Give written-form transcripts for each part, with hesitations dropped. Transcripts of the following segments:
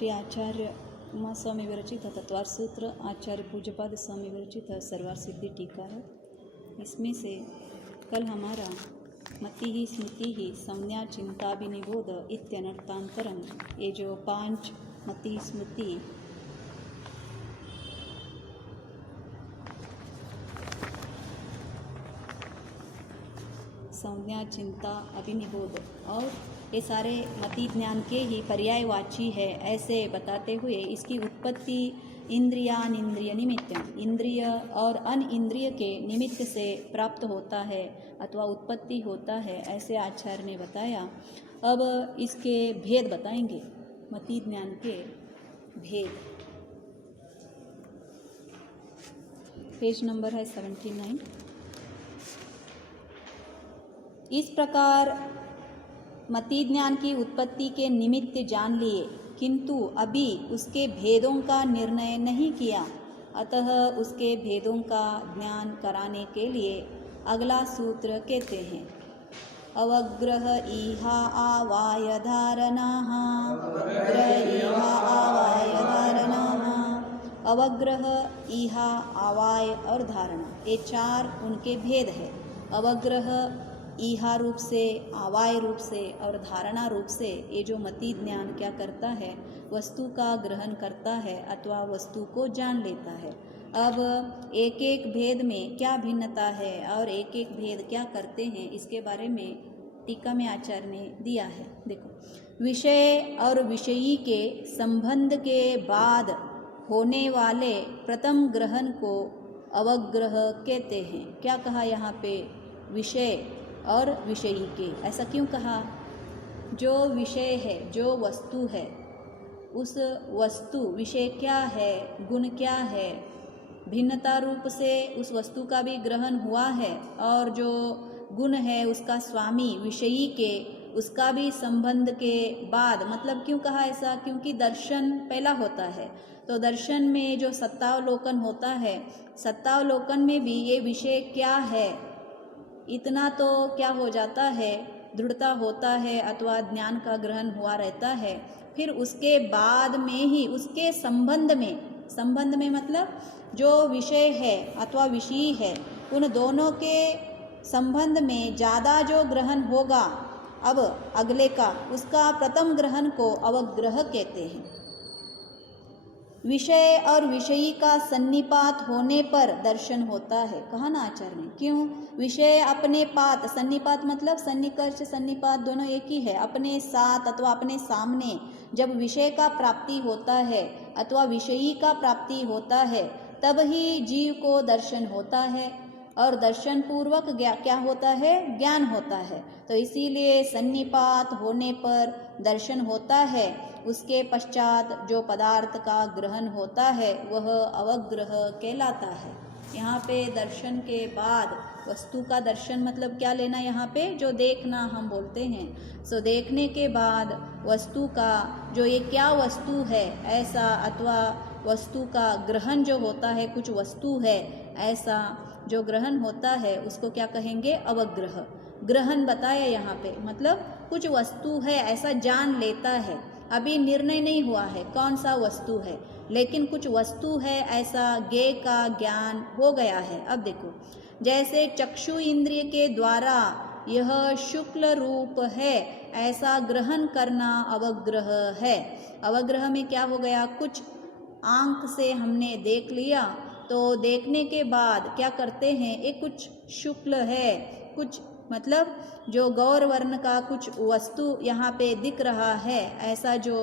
श्री आचार्य उमा स्वामी विरचित तत्वार्थ सूत्र आचार्य पूज्यपाद स्वामी विरचित सर्वार्थ सिद्धि टीका है। इसमें से कल हमारा मति ही स्मृति ही संज्ञा चिंता विनिबोध इत्यनर्थांतरम, ये जो 5 मति स्मृति संज्ञा चिंता अभिनिबोध और ये सारे मति ज्ञान के ही पर्यायवाची है, ऐसे बताते हुए इसकी उत्पत्ति इंद्रियान इंद्रिय निमित्तम, इंद्रिय और अन इंद्रिय के निमित्त से प्राप्त होता है अथवा उत्पत्ति होता है, ऐसे आचार्य ने बताया। अब इसके भेद बताएंगे, मति ज्ञान के भेद। पेज नंबर है 79। इस प्रकार मति ज्ञान की उत्पत्ति के निमित्त जान लिए, किंतु अभी उसके भेदों का निर्णय नहीं किया, अतः उसके भेदों का ज्ञान कराने के लिए अगला सूत्र कहते हैं। अवग्रह इहा आवाय धारणाः, अवग्रह इहा आवाय और धारणा, ये 4 उनके भेद है। अवग्रह ईहा रूप से, आवाय रूप से और धारणा रूप से, ये जो मति ज्ञान क्या करता है, वस्तु का ग्रहण करता है अथवा वस्तु को जान लेता है। अब एक एक भेद में क्या भिन्नता है और एक एक भेद क्या करते हैं, इसके बारे में टीका में आचार्य ने दिया है। देखो, विषय और विषयी के संबंध के बाद होने वाले प्रथम ग्रहण को अवग्रह कहते हैं। क्या कहा यहाँ पे? विषय और विषयी के। ऐसा क्यों कहा? जो विषय है, जो वस्तु है, उस वस्तु, विषय क्या है, गुण क्या है, भिन्नता रूप से उस वस्तु का भी ग्रहण हुआ है, और जो गुण है उसका स्वामी विषयी के, उसका भी संबंध के बाद। मतलब क्यों कहा ऐसा? क्योंकि दर्शन पहला होता है, तो दर्शन में जो सत्तावलोकन होता है, सत्तावलोकन में भी ये विषय क्या है, इतना तो क्या हो जाता है, दृढ़ता होता है अथवा ज्ञान का ग्रहण हुआ रहता है। फिर उसके बाद में ही उसके संबंध में मतलब जो विषय है अथवा विषय है, उन दोनों के संबंध में ज़्यादा जो ग्रहण होगा अब अगले का, उसका प्रथम ग्रहण को अवग्रह कहते हैं। विषय और विषयी का सन्निपात होने पर दर्शन होता है, कहा ना आचार्य ने। क्यों? विषय अपने पात, सन्निपात मतलब सन्निकर्ष सन्निपात दोनों एक ही है, अपने साथ अथवा अपने सामने जब विषय का प्राप्ति होता है अथवा विषयी का प्राप्ति होता है, तब ही जीव को दर्शन होता है, और दर्शन पूर्वक क्या होता है? ज्ञान होता है। तो इसीलिए सन्निपात होने पर दर्शन होता है, उसके पश्चात जो पदार्थ का ग्रहण होता है वह अवग्रह कहलाता है। यहाँ पे दर्शन के बाद वस्तु का दर्शन मतलब क्या लेना, यहाँ पे जो देखना हम बोलते हैं, सो देखने के बाद वस्तु का जो ये क्या वस्तु है ऐसा, अथवा वस्तु का ग्रहण जो होता है, कुछ वस्तु है ऐसा जो ग्रहण होता है, उसको क्या कहेंगे? अवग्रह। ग्रहण बताया यहाँ पे, मतलब कुछ वस्तु है ऐसा जान लेता है, अभी निर्णय नहीं हुआ है कौन सा वस्तु है, लेकिन कुछ वस्तु है ऐसा ज्ञेय का ज्ञान हो गया है। अब देखो, जैसे चक्षु इंद्रिय के द्वारा यह शुक्ल रूप है ऐसा ग्रहण करना अवग्रह है। अवग्रह में क्या हो गया? कुछ आंख से हमने देख लिया, तो देखने के बाद क्या करते हैं, एक कुछ शुक्ल है, कुछ मतलब जो गौर वर्ण का कुछ वस्तु यहाँ पे दिख रहा है, ऐसा जो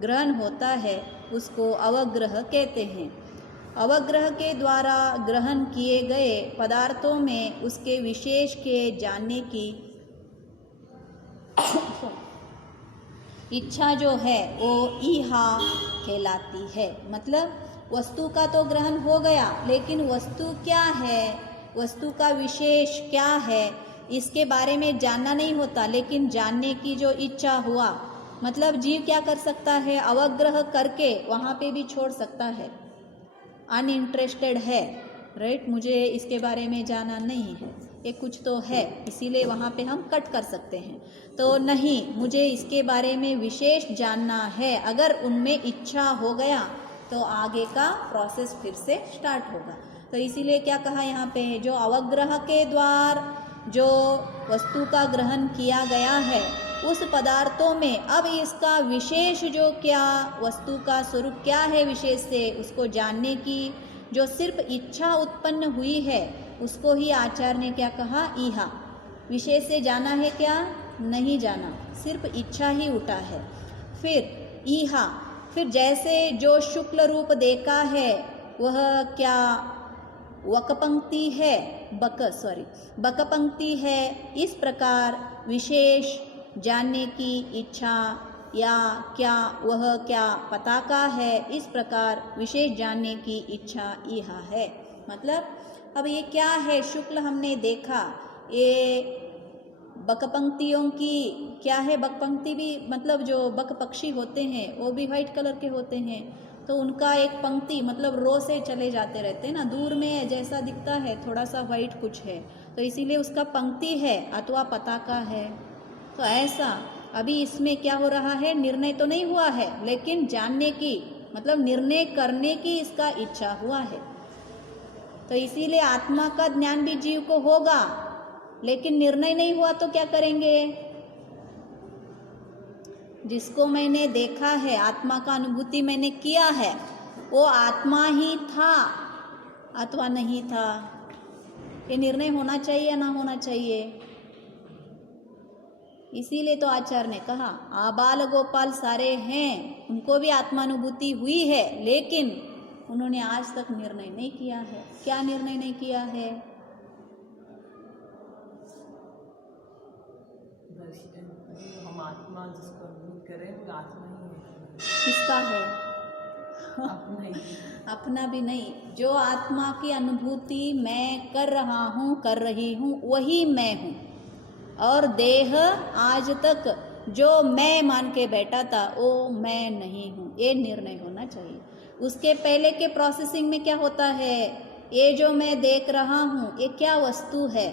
ग्रहण होता है उसको अवग्रह कहते हैं। अवग्रह के द्वारा ग्रहण किए गए पदार्थों में उसके विशेष के जानने की इच्छा जो है वो ईहा कहलाती है। मतलब वस्तु का तो ग्रहण हो गया, लेकिन वस्तु क्या है, वस्तु का विशेष क्या है, इसके बारे में जानना नहीं होता, लेकिन जानने की जो इच्छा हुआ, मतलब जीव क्या कर सकता है? अवग्रह करके वहाँ पे भी छोड़ सकता है, अनइंटरेस्टेड है, राइट, मुझे इसके बारे में जानना नहीं है, ये कुछ तो है, इसीलिए वहाँ पे हम कट कर सकते हैं। तो नहीं, मुझे इसके बारे में विशेष जानना है, अगर उनमें इच्छा हो गया तो आगे का प्रोसेस फिर से स्टार्ट होगा। तो इसीलिए क्या कहा यहाँ पे, जो अवग्रह के द्वार जो वस्तु का ग्रहण किया गया है उस पदार्थों में अब इसका विशेष जो क्या वस्तु का स्वरूप क्या है विशेष से उसको जानने की जो सिर्फ इच्छा उत्पन्न हुई है उसको ही आचार्य ने क्या कहा, इहा। विशेष से जाना है क्या, नहीं जाना, सिर्फ इच्छा ही उठा है। फिर इहा, फिर जैसे जो शुक्ल रूप देखा है वह क्या वक पंक्ति है, बक पंक्ति है, इस प्रकार विशेष जानने की इच्छा या क्या वह क्या पताका है, इस प्रकार विशेष जानने की इच्छा यह है। मतलब अब ये क्या है, शुक्ल हमने देखा, ये बक पंक्तियों की क्या है, बक पंक्ति भी मतलब जो बक पक्षी होते हैं वो भी वाइट कलर के होते हैं, तो उनका एक पंक्ति मतलब रो से चले जाते रहते हैं ना, दूर में जैसा दिखता है थोड़ा सा वाइट कुछ है तो इसीलिए उसका पंक्ति है अथवा पताका है। तो ऐसा अभी इसमें क्या हो रहा है, निर्णय तो नहीं हुआ है लेकिन जानने की मतलब निर्णय करने की इसका इच्छा हुआ है। तो इसीलिए आत्मा का ज्ञान भी जीव को होगा लेकिन निर्णय नहीं हुआ तो क्या करेंगे, जिसको मैंने देखा है, आत्मा का अनुभूति मैंने किया है, वो आत्मा ही था अथवा नहीं था, ये निर्णय होना चाहिए या ना होना चाहिए। इसीलिए तो आचार्य ने कहा आबाल गोपाल सारे हैं, उनको भी आत्मानुभूति हुई है लेकिन उन्होंने आज तक निर्णय नहीं किया है। क्या निर्णय नहीं किया है, हम आत्मा जिसको अनुभूत करें वो आत्मा ही है। किसका है, अपना ही, अपना भी नहीं, जो आत्मा की अनुभूति मैं कर रहा हूँ कर रही हूँ वही मैं हूँ, और देह आज तक जो मैं मान के बैठा था वो मैं नहीं हूँ, ये निर्णय होना चाहिए। उसके पहले के प्रोसेसिंग में क्या होता है, ये जो मैं देख रहा हूँ ये क्या वस्तु है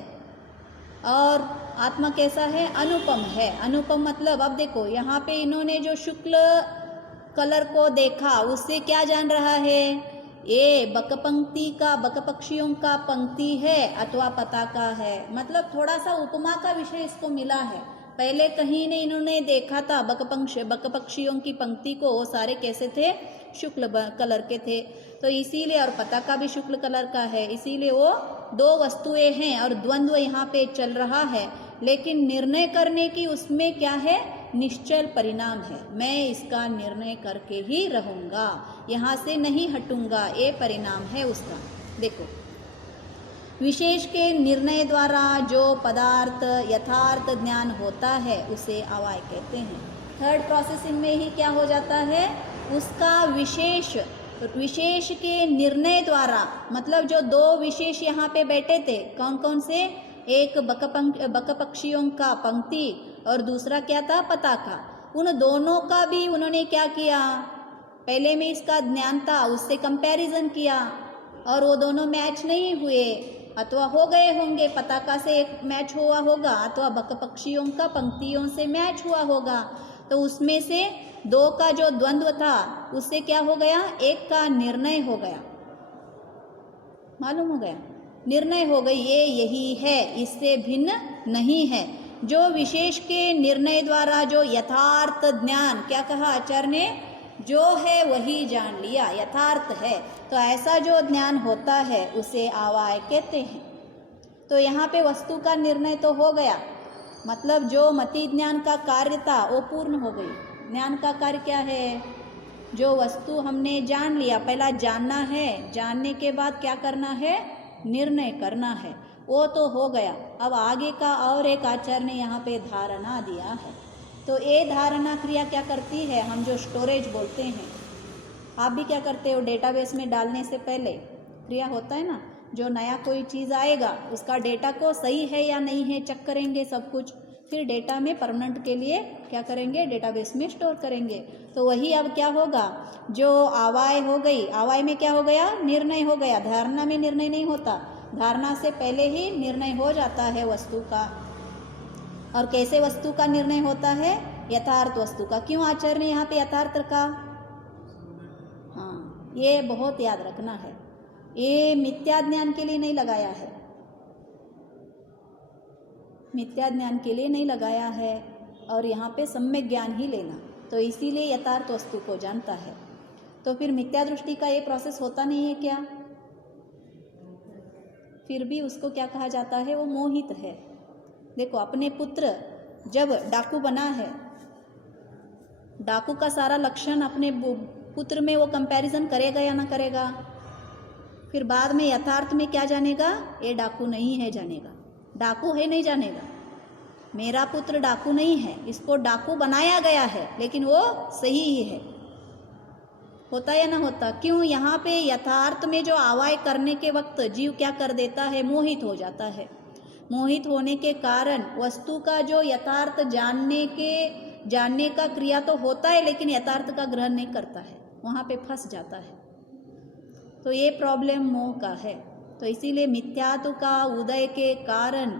और आत्मा कैसा है, अनुपम है। अनुपम मतलब अब देखो यहाँ पे इन्होंने जो शुक्ल कलर को देखा उससे क्या जान रहा है, ये बक पंक्ति का बक पक्षियों का पंक्ति है अथवा पताका है। मतलब थोड़ा सा उपमा का विषय इसको मिला है। पहले कहीं ने इन्होंने देखा था बक पक्षियों की पंक्ति को, वो सारे कैसे थे, शुक्ल कलर के थे, तो इसीलिए, और पताका भी शुक्ल कलर का है, इसीलिए वो दो वस्तुएं हैं और द्वंद्व यहाँ पे चल रहा है। लेकिन निर्णय करने की उसमें क्या है, निश्चल परिणाम है, मैं इसका निर्णय करके ही रहूँगा, यहाँ से नहीं हटूँगा, ये परिणाम है उसका। देखो विशेष के निर्णय द्वारा जो पदार्थ यथार्थ ज्ञान होता है उसे अवाय कहते हैं। थर्ड प्रोसेसिंग में ही क्या हो जाता है, उसका विशेष के निर्णय द्वारा, मतलब जो दो विशेष यहाँ पे बैठे थे, कौन कौन से, एक बक पक्षियों का पंक्ति और दूसरा क्या था, पताका, उन दोनों का भी उन्होंने क्या किया, पहले में इसका ज्ञान था उससे कंपैरिजन किया और वो दोनों मैच नहीं हुए, अथवा हो गए होंगे, पताका से एक मैच हुआ होगा अथवा बक पक्षियों का पंक्तियों से मैच हुआ होगा, तो उसमें से दो का जो द्वंद्व था उससे क्या हो गया, एक का निर्णय हो गया, मालूम हो गया, निर्णय हो गई, ये यही है, इससे भिन्न नहीं है। जो विशेष के निर्णय द्वारा जो यथार्थ ज्ञान, क्या कहा आचार्य ने, जो है वही जान लिया, यथार्थ है, तो ऐसा जो ज्ञान होता है उसे आवाय कहते हैं। तो यहाँ पे वस्तु का निर्णय तो हो गया, मतलब जो मति ज्ञान का कार्य था वो पूर्ण हो गई। ज्ञान का कार्य क्या है, जो वस्तु हमने जान लिया, पहला जानना है, जानने के बाद क्या करना है, निर्णय करना है, वो तो हो गया। अब आगे का और एक आचार्य ने यहाँ पे धारणा दिया है। तो ये धारणा क्रिया क्या करती है, हम जो स्टोरेज बोलते हैं, आप भी क्या करते हो, डेटाबेस में डालने से पहले क्रिया होता है ना, जो नया कोई चीज़ आएगा उसका डेटा को सही है या नहीं है चेक करेंगे सब कुछ, फिर डेटा में परमानेंट के लिए क्या करेंगे, डेटाबेस में स्टोर करेंगे। तो वही अब क्या होगा, जो आवाय हो गई, आवाय में क्या हो गया, निर्णय हो गया, धारणा में निर्णय नहीं होता, धारणा से पहले ही निर्णय हो जाता है वस्तु का। और कैसे वस्तु का निर्णय होता है? यथार्थ वस्तु का। क्यों आचार्य ने यहाँ पे यथार्थ का? हाँ, ये बहुत याद रखना है, ये मिथ्या ज्ञान के लिए नहीं लगाया है, मिथ्या ज्ञान के लिए नहीं लगाया है, और यहाँ पे सम्यक ज्ञान ही लेना। तो इसीलिए यथार्थ वस्तु को जानता है। तो फिर मिथ्या दृष्टि का ये प्रोसेस होता नहीं है क्या? फिर भी उसको क्या कहा जाता है? वो मोहित है। देखो, अपने पुत्र जब डाकू बना है, डाकू का सारा लक्षण अपने पुत्र में वो कंपैरिजन करेगा या ना करेगा? फिर बाद में यथार्थ में क्या जानेगा? ये डाकू नहीं है जानेगा, डाकू है नहीं जानेगा। मेरा पुत्र डाकू नहीं है, इसको डाकू बनाया गया है, लेकिन वो सही ही है। होता या ना होता? क्यों? यहाँ पे यथार्थ में जो आवाय करने के वक्त जीव क्या कर देता है? मोहित हो जाता है। मोहित होने के कारण वस्तु का जो यथार्थ जानने का क्रिया तो होता है, लेकिन यथार्थ का ग्रहण नहीं करता है, वहाँ पे फंस जाता है। तो ये प्रॉब्लम मोह का है। तो इसीलिए मिथ्यात्व का उदय के कारण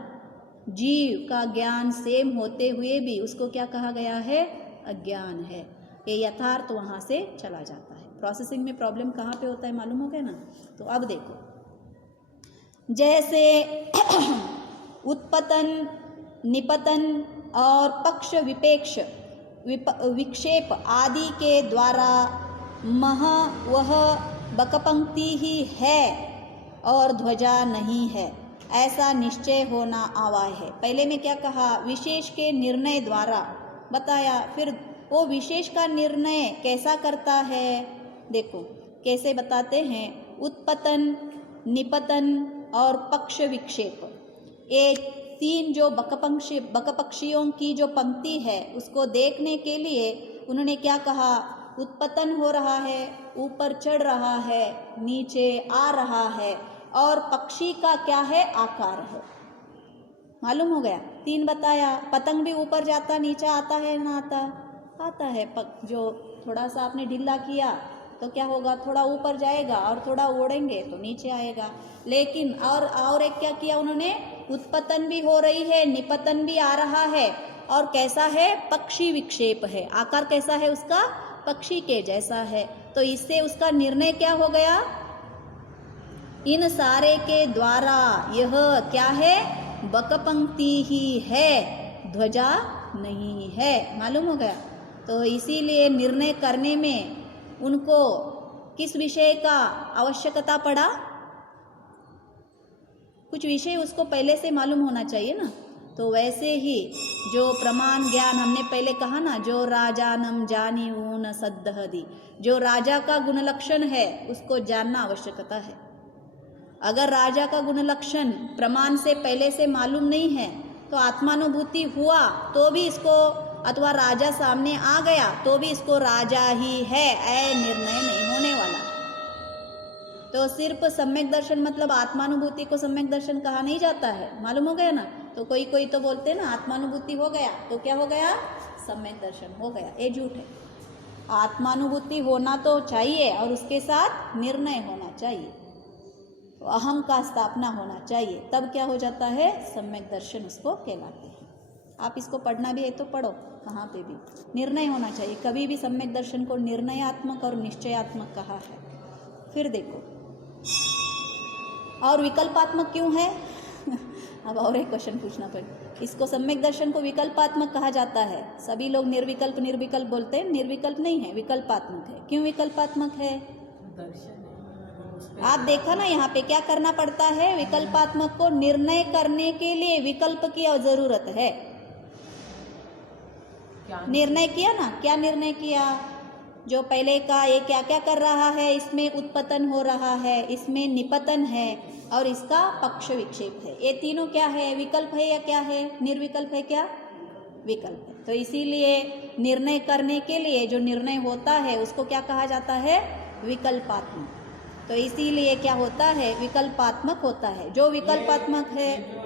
जीव का ज्ञान सेम होते हुए भी उसको क्या कहा गया है? अज्ञान है। ये यथार्थ वहाँ से चला जाता है। प्रोसेसिंग में प्रॉब्लम कहाँ पे होता है मालूम हो गया ना? तो अब देखो, जैसे उत्पतन, निपतन और पक्ष विपेक्ष विक्षेप आदि के द्वारा वह बकपंक्ति ही है और ध्वजा नहीं है, ऐसा निश्चय होना आवाय है। पहले में क्या कहा? विशेष के निर्णय द्वारा बताया। फिर वो विशेष का निर्णय कैसा करता है? देखो कैसे बताते हैं। उत्पतन, निपतन और पक्ष विक्षेप, ये तीन जो बकपक्षियों की जो पंक्ति है, उसको देखने के लिए उन्होंने क्या कहा? उत्पतन हो रहा है, ऊपर चढ़ रहा है, नीचे आ रहा है, और पक्षी का क्या है? आकार है। मालूम हो गया? तीन बताया। पतंग भी ऊपर जाता नीचे आता है ना? आता है। जो थोड़ा सा आपने ढीला किया तो क्या होगा? थोड़ा ऊपर जाएगा, और थोड़ा ओढ़ेंगे तो नीचे आएगा। लेकिन और एक क्या किया उन्होंने? उत्पतन भी हो रही है, निपतन भी आ रहा है, और कैसा है? पक्षी विक्षेप है। आकार कैसा है उसका? पक्षी के जैसा है। तो इससे उसका निर्णय क्या हो गया? इन सारे के द्वारा यह क्या है? बकपंक्ति ही है, ध्वजा नहीं है। मालूम हो गया? तो इसीलिए निर्णय करने में उनको किस विषय का आवश्यकता पड़ा? कुछ विषय उसको पहले से मालूम होना चाहिए ना। तो वैसे ही जो प्रमाण ज्ञान हमने पहले कहा ना, जो राजानम जानिऊ न सद्दहदी, जो राजा का गुण लक्षण है उसको जानना आवश्यकता है। अगर राजा का गुण लक्षण प्रमाण से पहले से मालूम नहीं है तो आत्मानुभूति हुआ तो भी इसको, अथवा राजा सामने आ गया तो भी इसको राजा ही है निर्णय नहीं होने वाला। तो सिर्फ सम्यक दर्शन मतलब आत्मानुभूति को सम्यक दर्शन कहा नहीं जाता है। मालूम हो गया ना? तो कोई तो बोलते हैं ना आत्मानुभूति हो गया तो क्या हो गया? सम्यक दर्शन हो गया। ये झूठ है। आत्मानुभूति होना तो चाहिए और उसके साथ निर्णय होना चाहिए, तो अहम का स्थापना होना चाहिए, तब क्या हो जाता है? सम्यक दर्शन उसको कहलाते हैं। आप इसको पढ़ना भी है तो पढ़ो, कहाँ पे भी निर्णय होना चाहिए। कभी भी सम्यक दर्शन को निर्णयात्मक और निश्चयात्मक कहा है। फिर देखो, और विकल्पात्मक क्यों है? अब और एक क्वेश्चन पूछना पड़ेगा। इसको सम्यक दर्शन को विकल्पात्मक कहा जाता है। सभी लोग निर्विकल्प बोलते हैं, निर्विकल्प नहीं है, विकल्पात्मक है। क्यों विकल्पात्मक है? आप देखा ना यहाँ पे क्या करना पड़ता है? विकल्पात्मक को निर्णय करने के लिए विकल्प की जरूरत है। निर्णय किया ना? क्या निर्णय किया? जो पहले का ये क्या क्या कर रहा है? इसमें उत्पतन हो रहा है, इसमें निपतन है, और इसका पक्ष विक्षेप है। ये तीनों क्या है? विकल्प है या क्या है? निर्विकल्प है क्या? विकल्प है। तो इसीलिए निर्णय करने के लिए जो निर्णय होता है उसको क्या कहा जाता है? विकल्पात्मक। तो इसीलिए क्या होता है? विकल्पात्मक होता है। जो विकल्पात्मक है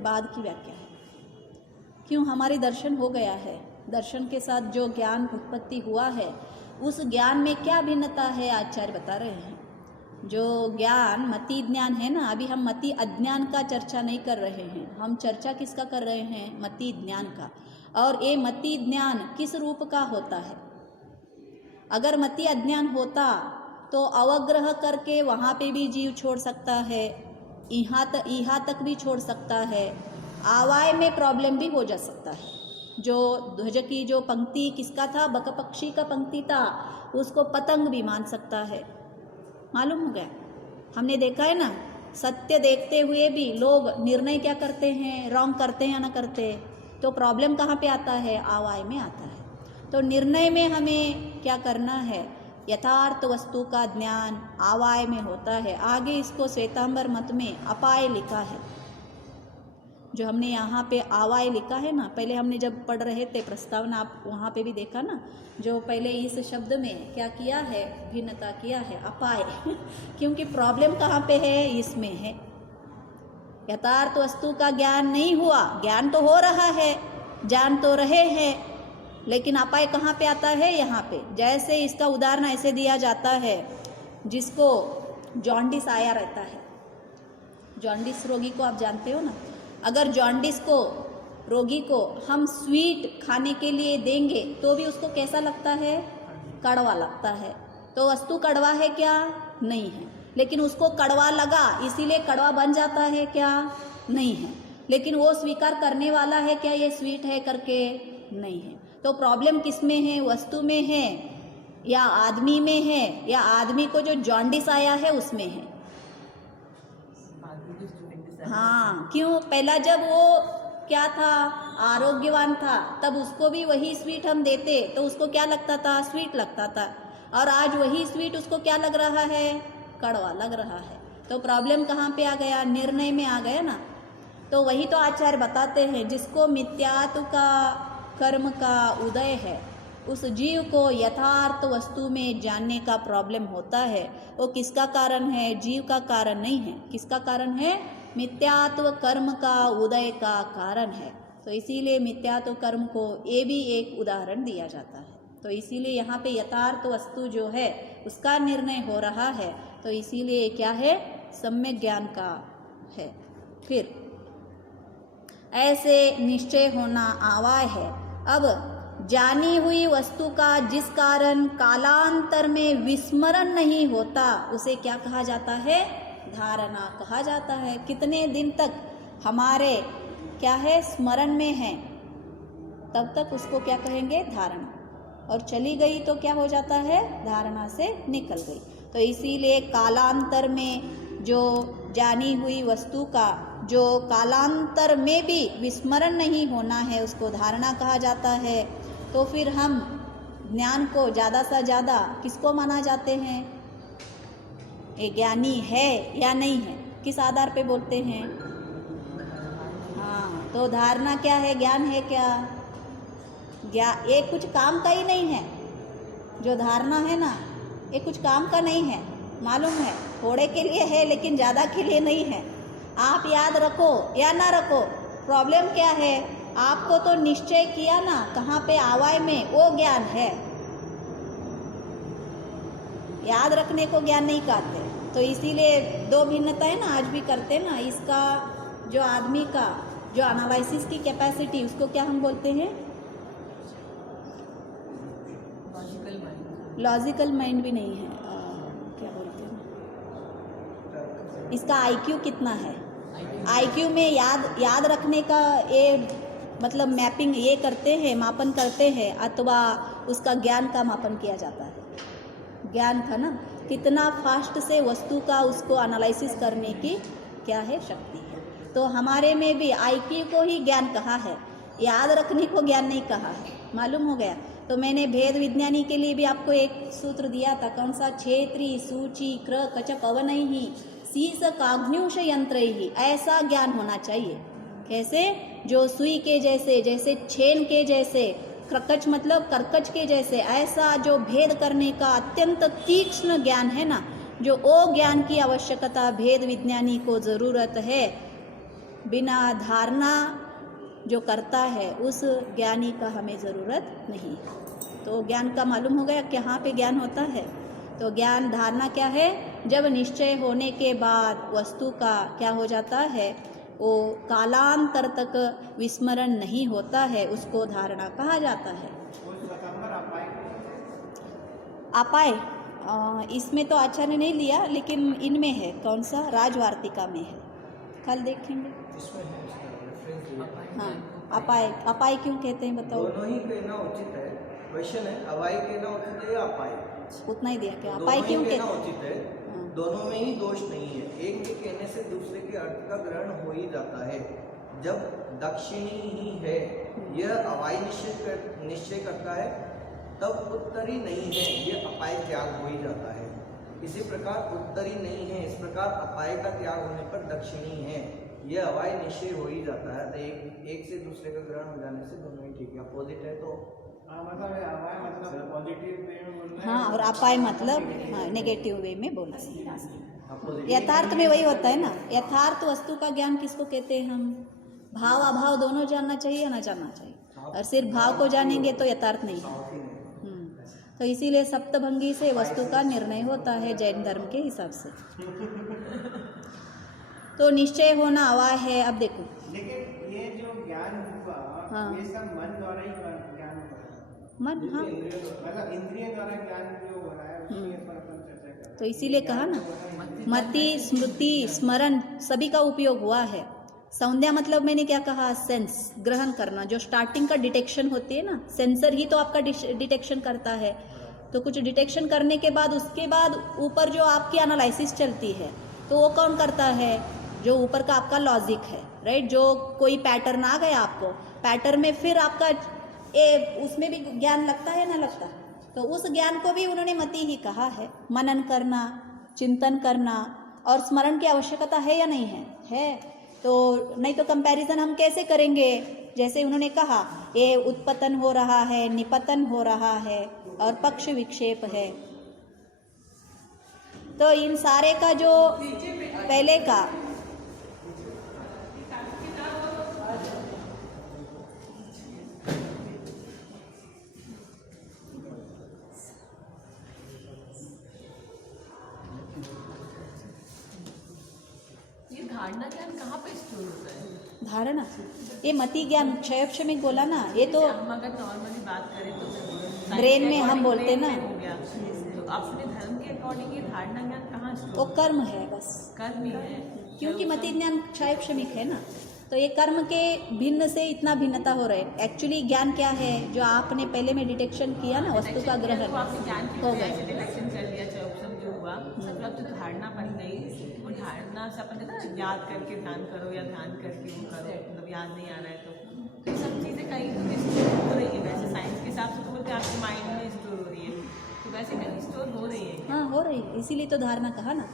बाद की व्याख्या है। क्यों? हमारे दर्शन हो गया है, दर्शन के साथ जो ज्ञान उत्पत्ति हुआ है उस ज्ञान में क्या भिन्नता है आचार्य बता रहे हैं। जो ज्ञान मति ज्ञान है ना, अभी हम मति अज्ञान का चर्चा नहीं कर रहे हैं, हम चर्चा किसका कर रहे हैं, मति ज्ञान का। और ये मति ज्ञान किस रूप का होता है। अगर मति अज्ञान होता तो अवग्रह करके वहाँ पे भी जीव छोड़ सकता है, यहाँ तक भी छोड़ सकता है, आवाय में प्रॉब्लम भी हो जा सकता है। जो ध्वज की जो पंक्ति किसका था, बक पक्षी का पंक्ति था, उसको पतंग भी मान सकता है। मालूम हो गया, हमने देखा है ना, सत्य देखते हुए भी लोग निर्णय क्या करते हैं, रॉन्ग करते हैं या ना करते। तो प्रॉब्लम कहाँ पे आता है, आवाय में आता है। तो निर्णय में हमें क्या करना है, यथार्थ वस्तु का ज्ञान आवाय में होता है। आगे इसको श्वेतांबर मत में अपाय लिखा है, जो हमने यहाँ पे आवाय लिखा है ना, पहले हमने जब पढ़ रहे थे प्रस्तावना, आप वहाँ पे भी देखा ना, जो पहले इस शब्द में क्या किया है, भिन्नता किया है, अपाय क्योंकि प्रॉब्लम कहाँ पे है, इसमें है। यथार्थ वस्तु का ज्ञान नहीं हुआ, ज्ञान तो हो रहा है, जान तो रहे हैं, लेकिन अपाय कहाँ पे आता है, यहाँ पे। जैसे इसका उदाहरण ऐसे दिया जाता है, जिसको जॉन्डिस आया रहता है, जॉन्डिस रोगी को आप जानते हो ना, अगर जॉन्डिस को रोगी को हम स्वीट खाने के लिए देंगे तो भी उसको कैसा लगता है, कड़वा लगता है। तो वस्तु कड़वा है क्या, नहीं है, लेकिन उसको कड़वा लगा इसीलिए कड़वा बन जाता है क्या, नहीं है, लेकिन वो स्वीकार करने वाला है क्या ये स्वीट है करके, नहीं है। तो प्रॉब्लम किस में है, वस्तु में है या आदमी में है, या आदमी को जो जॉन्डिस आया है उसमें है। हाँ, क्यों, पहला जब वो क्या था, आरोग्यवान था, तब उसको भी वही स्वीट हम देते तो उसको क्या लगता था, स्वीट लगता था, और आज वही स्वीट उसको क्या लग रहा है, कड़वा लग रहा है। तो प्रॉब्लम कहाँ पे आ गया, निर्णय में आ गया ना। तो वही तो आचार्य बताते हैं, जिसको मिथ्यात्व का कर्म का उदय है, उस जीव को यथार्थ वस्तु में जानने का प्रॉब्लम होता है। वो किसका कारण है, जीव का कारण नहीं है, किसका कारण है, मिथ्यात्व कर्म का उदय का कारण है। तो इसीलिए मिथ्यात्व कर्म को ये भी एक उदाहरण दिया जाता है। तो इसीलिए यहाँ पे यथार्थ वस्तु जो है उसका निर्णय हो रहा है, तो इसीलिए क्या है, सम्यक ज्ञान का है। फिर ऐसे निश्चय होना आवाय है। अब जानी हुई वस्तु का जिस कारण कालांतर में विस्मरण नहीं होता, उसे क्या कहा जाता है, धारणा कहा जाता है। कितने दिन तक हमारे क्या है, स्मरण में है, तब तक उसको क्या कहेंगे, धारणा। और चली गई तो क्या हो जाता है, धारणा से निकल गई। तो इसीलिए कालांतर में जो जानी हुई वस्तु का जो कालांतर में भी विस्मरण नहीं होना है, उसको धारणा कहा जाता है। तो फिर हम ज्ञान को ज़्यादा से ज़्यादा किसको माना जाते हैं, ये ज्ञानी है या नहीं है, किस आधार पे बोलते हैं। हाँ, तो धारणा क्या है, ज्ञान है क्या, ये कुछ काम का ही नहीं है। जो धारणा है ना, ये कुछ काम का नहीं है, मालूम है, थोड़े के लिए है लेकिन ज़्यादा के लिए नहीं है। आप याद रखो या ना रखो, प्रॉब्लम क्या है, आपको तो निश्चय किया ना कहाँ पे, आवाय में, वो ज्ञान है। याद रखने को ज्ञान नहीं कहते। तो इसीलिए दो भिन्नता है ना, आज भी करते हैं ना, इसका जो आदमी का जो एनालिसिस की कैपेसिटी, उसको क्या हम बोलते हैं, लॉजिकल माइंड भी नहीं है, क्या बोलते हैं, इसका आईक्यू कितना है, आईक्यू में याद रखने का ये मतलब मैपिंग ये करते हैं, मापन करते हैं, अथवा उसका ज्ञान का मापन किया जाता है। ज्ञान का ना, कितना फास्ट से वस्तु का उसको एनालिसिस करने की क्या है, शक्ति है। तो हमारे में भी आईक्यू को ही ज्ञान कहा है, याद रखने को ज्ञान नहीं कहा है। मालूम हो गया। तो मैंने भेद विज्ञानी के लिए भी आपको एक सूत्र दिया था, कौन सा, क्षेत्री सूची क्र कच पवनई ही शीस काग्न्युष यंत्र ही। ऐसा ज्ञान होना चाहिए। कैसे, जो सुई के जैसे, जैसे छेन के जैसे, क्रकच मतलब कर्कच के जैसे, ऐसा जो भेद करने का अत्यंत तीक्ष्ण ज्ञान है ना, जो वो ज्ञान की आवश्यकता भेद विज्ञानी को ज़रूरत है। बिना धारणा जो करता है उस ज्ञानी का हमें ज़रूरत नहीं है। तो ज्ञान का मालूम हो गया कहाँ पे ज्ञान होता है। तो ज्ञान धारणा क्या है? जब निश्चय होने के बाद वस्तु का क्या हो जाता है, वो कालांतर तक विस्मरण नहीं होता है, उसको धारणा कहा जाता है। अपाय इसमें तो आचार्य ने नहीं लिया, लेकिन इनमें है। कौन सा? राजवार्तिका में है, कल देखेंगे। हाँ, अपाय अपाय क्यों कहते हैं बताओ? दोनों ही कहना उचित है। क्वेश्चन है अवाय कहना उचित है या अपाय? उतना ही दिया क्या? अपाय क्यों कहना कहते? उचित है। दोनों में ही दोष नहीं है। एक के कहने से दूसरे के अर्थ का ग्रहण हो ही जाता है। जब दक्षिणी ही है यह अवाय निश्चय करता है, तब उत्तरी नहीं है यह अपाय त्याग हो ही जाता है। इसी प्रकार उत्तरी नहीं है, इस प्रकार अपाय का त्याग होने पर दक्षिणी है यह अवाय निश्चय हो ही जाता है। तो एक से दूसरे का ग्रहण हो जाने से दोनों ही ठीक है। अपोजिट है तो मतलब अवाय मतलब पॉजिटिव वे में बोलना है। हाँ, और अपाय मतलब हाँ नेगेटिव वे में बोलना है। यथार्थ में वही होता है ना। यथार्थ वस्तु का ज्ञान किसको कहते हैं हम? भाव अभाव दोनों जानना चाहिए या ना जानना चाहिए? और सिर्फ भाव को जानेंगे तो यथार्थ नहीं है। तो इसीलिए सप्तभंगी से वस्तु का निर्णय होता है जैन धर्म के हिसाब से। तो निश्चय होना अवाय है। अब देखो, लेकिन ये जो ज्ञान हुआ, हाँ। ये सब मन द्वारा ही ज्ञान हुआ है। मन, हाँ, मतलब इंद्रिय द्वारा ज्ञान जो हो रहा है उसके ऊपर अपन चर्चा कर रहे हैं। तो इसीलिए कहा ना, मति, स्मृति, स्मरण सभी का उपयोग हुआ है। संज्ञा मतलब मैंने क्या कहा? सेंस, ग्रहण करना। जो स्टार्टिंग का डिटेक्शन होती है ना, सेंसर ही तो आपका डिटेक्शन करता है। तो कुछ डिटेक्शन करने के बाद उसके बाद ऊपर जो आपकी एनालिसिस चलती है, तो वो कौन करता है? जो ऊपर का आपका लॉजिक है, राइट। जो कोई पैटर्न आ गया आपको, पैटर्न में फिर आपका उसमें भी ज्ञान लगता है ना लगता? तो उस ज्ञान को भी उन्होंने मति ही कहा है। मनन करना, चिंतन करना, और स्मरण की आवश्यकता है या नहीं है? है। तो नहीं तो कंपैरिजन हम कैसे करेंगे? जैसे उन्होंने कहा ये उत्पतन हो रहा है, निपतन हो रहा है और पक्ष विक्षेप है। तो इन सारे का जो पहले का ये धारणा ज्ञान कहाँ पे स्टोर होता है? धारणा, ये मति ज्ञान क्षयक्षमिक बोला ना। ये तो हम अगर नॉर्मली बात करें तो ब्रेन में हम बोलते ना, हो गया। तो अपने धर्म के अकॉर्डिंग ये धारणा ज्ञान कहाँ स्टोर? वो कर्म है बस। कर्म ही है, क्योंकि मति ज्ञान क्षयक्षमिक है ना। तो ये कर्म के भिन्न से इतना भिन्नता हो रहा है। एक्चुअली ज्ञान क्या है? जो आपने पहले में डिटेक्शन किया ना, वस्तु का ग्रहण आपने ज्ञान की हो वजह गया। से डिटेक्शन कर लिया, चाहे ऑप्शन जो हुआ, मतलब जो धारणा बन गई, वो धारणा से अपन कहते हैं ना, याद करके ध्यान करो या ध्यान करके वो करो, मतलब याद नहीं आ रहा है तो ये सब चीज़ें कहीं तो स्टोर हो रही है। वैसे साइंस के हिसाब से तो बोलते हैं आपके माइंड में स्टोर हो रही है, तो वैसे कहीं स्टोर हो रही है। हाँ, हो रही है, इसीलिए तो धारणा कहा ना।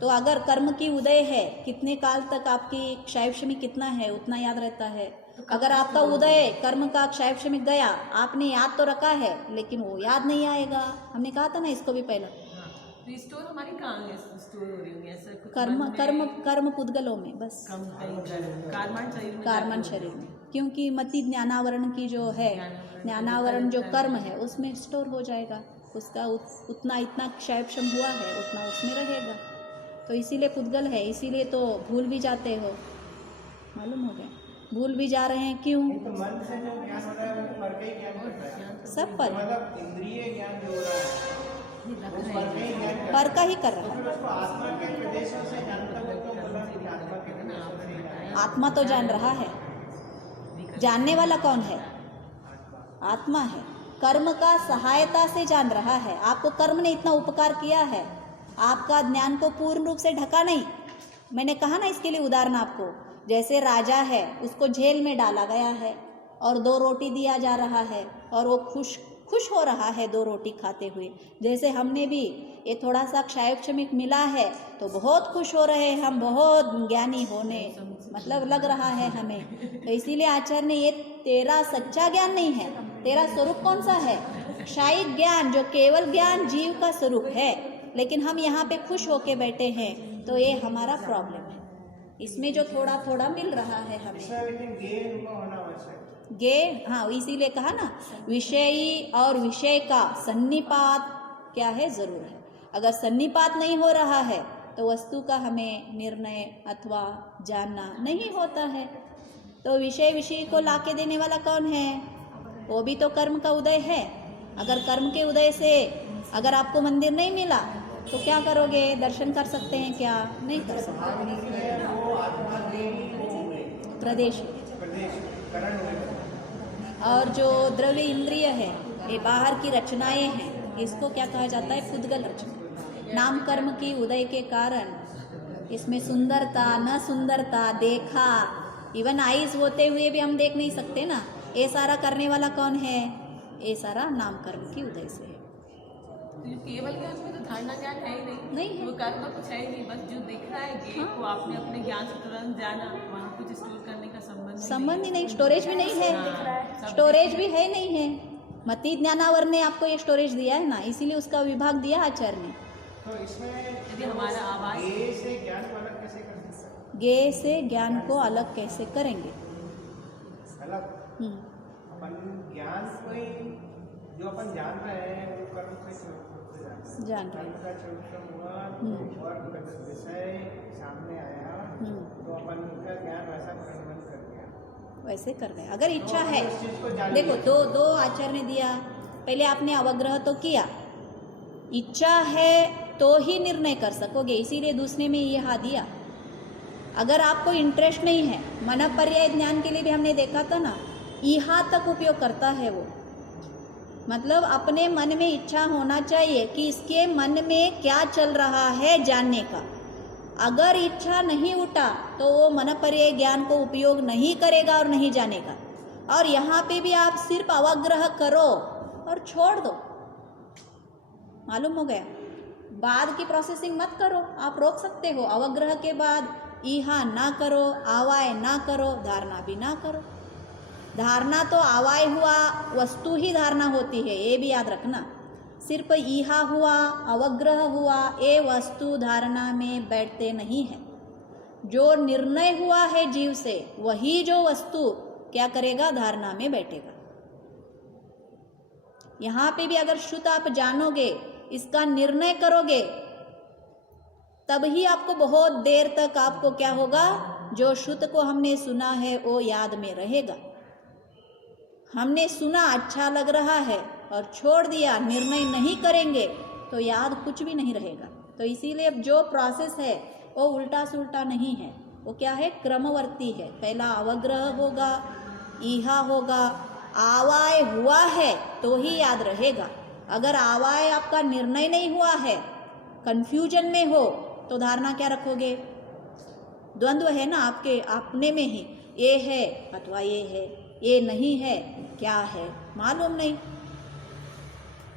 तो अगर कर्म की उदय है, कितने काल तक आपकी क्षयक्षमिक कितना है उतना याद रहता है। अगर आपका उदय कर्म का क्षयक्षमिक गया, आपने याद तो रखा है लेकिन वो याद नहीं आएगा। हमने कहा था ना इसको भी पहले। तो स्टोर हमारी कहाँ स्टोर हो रही होंगी? ऐसा कुछ कर्म मन में, कर्म कर्म पुद्गलों में बस, कम कहीं कारमान शरीर में कारमन जाके शरीर में। क्योंकि मति ज्ञानावरण की जो है, ज्ञानावरण जो कर्म है उसमें स्टोर हो जाएगा। उसका उतना इतना क्षयक्षम हुआ है उतना उसमें रहेगा। तो इसीलिए पुद्गल है, इसीलिए तो भूल भी जाते हो। मालूम हो गया, भूल भी जा रहे हैं क्यों? तो मन से जो ज्ञान हो रहा है वो पर का ही ज्ञान करता है। सब पर, मतलब इंद्रिय ज्ञान जो हो रहा है वो पर का ही ज्ञान करता पर का ही कर है। रहा तो है। फिर उसको आत्मा के प्रदेशों से जानता हो तो बोला कि आत्मा के प्रदेशों से ही जानता है। आत्मा तो जान रहा है, जानने वाला कौन है? आत्मा है। कर्म का सहायता से जान रहा है। आपको कर्म ने इतना उपकार किया है, आपका ज्ञान को पूर्ण रूप से ढका नहीं। मैंने कहा ना इसके लिए उदाहरण आपको, जैसे राजा है, उसको जेल में डाला गया है और 2 रोटी दिया जा रहा है और वो खुश हो रहा है 2 रोटी खाते हुए। जैसे हमने भी ये थोड़ा सा क्षयक्षमिक मिला है तो बहुत खुश हो रहे हैं हम, बहुत ज्ञानी होने मतलब लग रहा है हमें। तो इसीलिए आचार्य ने ये तेरा सच्चा ज्ञान नहीं है, तेरा स्वरूप कौन सा है? क्षयिक ज्ञान, जो केवल ज्ञान जीव का स्वरूप है, लेकिन हम यहाँ पे खुश होके बैठे हैं, तो ये हमारा प्रॉब्लम है। इसमें जो थोड़ा थोड़ा मिल रहा है हमें, इसमें लेकिन गे रूपा होना आवश्यक। गे, हाँ इसीलिए कहा ना, विषयी और विषय का सन्निपात क्या है, जरूर है। अगर सन्निपात नहीं हो रहा है तो वस्तु का हमें निर्णय अथवा जानना नहीं होता है। तो विषय विषय को लाके देने वाला कौन है, वो भी तो कर्म का उदय है। अगर कर्म के उदय से अगर आपको मंदिर नहीं मिला तो क्या करोगे, दर्शन कर सकते हैं क्या, नहीं कर सकते। वो आत्मा के ही वो हुए, प्रदेश प्रदेश करण हुए। और जो द्रव्य इंद्रिय है, ये बाहर की रचनाएं हैं, इसको क्या कहा जाता है, पुद्गल रचना। नाम कर्म की उदय के कारण इसमें सुंदरता न सुंदरता देखा, इवन आईज होते हुए भी हम देख नहीं सकते ना, ये सारा करने वाला कौन है, ये सारा नाम कर्म की उदय से है। तो जो केवल ज्ञान में तो धारणा ज्ञान है ही नहीं है। वो कर्म कुछ है ही नहीं, बस जो दिख रहा है गेट हाँ। को आपने अपने ज्ञान से तुरंत जाना, वहाँ कुछ स्टोर करने का संबंध ही नहीं, स्टोरेज भी नहीं है, स्टोरेज भी है नहीं है। मति ज्ञानावर ने आपको ये स्टोरेज दिया है ना, इसीलिए उसका विभाग दिया आचार्य ने। तो इसमें यदि हमारा आवाज गे से ज्ञान को अलग कैसे कर सकते हैं? गे से ज्ञान को अलग कैसे करेंगे, अलग अपन ज्ञान को ही जो अपन जान रहे हैं वो कर्म से स्वरूप से जान रहे कर्म का स्वरूप हुआ और विषय सामने आया तो अपन का ज्ञान वैसा परिवर्तन कर दिया, वैसे कर रहे हैं। अगर इच्छा है, उस चीज को जान देखो लिया। दो आचार्य ने दिया, पहले आपने अवग्रह तो किया, इच्छा है तो ही निर्णय कर सकोगे, इसीलिए दूसरे में ये हा दिया। अगर आपको इंटरेस्ट नहीं है, मन पर्याय ज्ञान के लिए भी हमने देखा था ना, यहाँ तक उपयोग करता है वो, मतलब अपने मन में इच्छा होना चाहिए कि इसके मन में क्या चल रहा है जानने का। अगर इच्छा नहीं उठा तो वो मन पर्याय ज्ञान को उपयोग नहीं करेगा और नहीं जानेगा। और यहाँ पे भी आप सिर्फ अवग्रह करो और छोड़ दो, मालूम हो गया। बाद की प्रोसेसिंग मत करो, आप रोक सकते हो। अवग्रह के बाद ईहा ना करो, आवाय ना करो, धारणा भी ना करो। धारणा तो आवाय हुआ, वस्तु ही धारणा होती है, ये भी याद रखना। सिर्फ ईहा हुआ, अवग्रह हुआ, ये वस्तु धारणा में बैठते नहीं है। जो निर्णय हुआ है जीव से, वही जो वस्तु क्या करेगा, धारणा में बैठेगा। यहाँ पे भी अगर शुद्ध आप जानोगे, इसका निर्णय करोगे, तब ही आपको बहुत देर तक आपको क्या होगा, जो शुद्ध को हमने सुना है वो याद में रहेगा। हमने सुना, अच्छा लग रहा है और छोड़ दिया, निर्णय नहीं करेंगे तो याद कुछ भी नहीं रहेगा। तो इसीलिए अब जो प्रोसेस है वो उल्टा सुल्टा नहीं है, वो क्या है, क्रमवर्ती है। पहला अवग्रह होगा, ईहा होगा, आवाय हुआ है तो ही याद रहेगा। अगर आवाय आपका निर्णय नहीं हुआ है, कंफ्यूजन में हो, तो धारणा क्या रखोगे, द्वंद्व है ना आपके अपने में ही, ये है अथवा ये है, ये नहीं है, क्या है मालूम नहीं,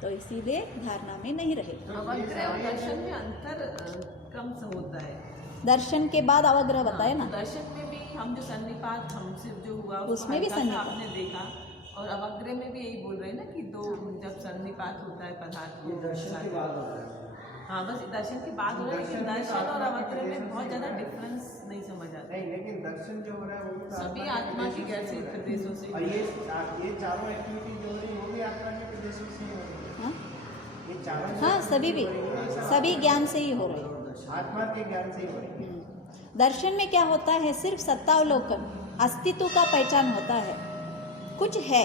तो इसीलिए धारणा में नहीं रहेगा। अवग्रह और दर्शन में अंतर कम से होता है। दर्शन के बाद अवग्रह बताए ना, दर्शन में भी हम जो सन्निपात हमसे जो हुआ उसमें भी हल्का सा सन्निपात। आपने देखा, और अवग्रह में भी यही बोल रहे हैं ना कि दो जब सन्निपात होता है पदार्थ ये दर्शन के बाद होता है। हाँ, बस दर्शन के बाद हो रहा है, लेकिन दर्शन और अवग्रह में बहुत ज्यादा डिफरेंस नहीं समझ आता। नहीं, लेकिन दर्शन जो हो रहा है वो भी तो सभी के आत्मा की प्रदेशों कैसे से हो रहा है। प्रदेशों से और ये चारों एक्टिविटी जो हो रही है वो भी आत्मा के प्रदेशों से ही हो रही है। हाँ ये चारों हाँ, सभी भी, सभी ज्ञान से ही हो रहे हैं। आत्मा के ज्ञान से ही हो रही है। दर्शन में क्या होता है, सिर्फ सत्तावलोकन, अस्तित्व का पहचान होता है, कुछ है,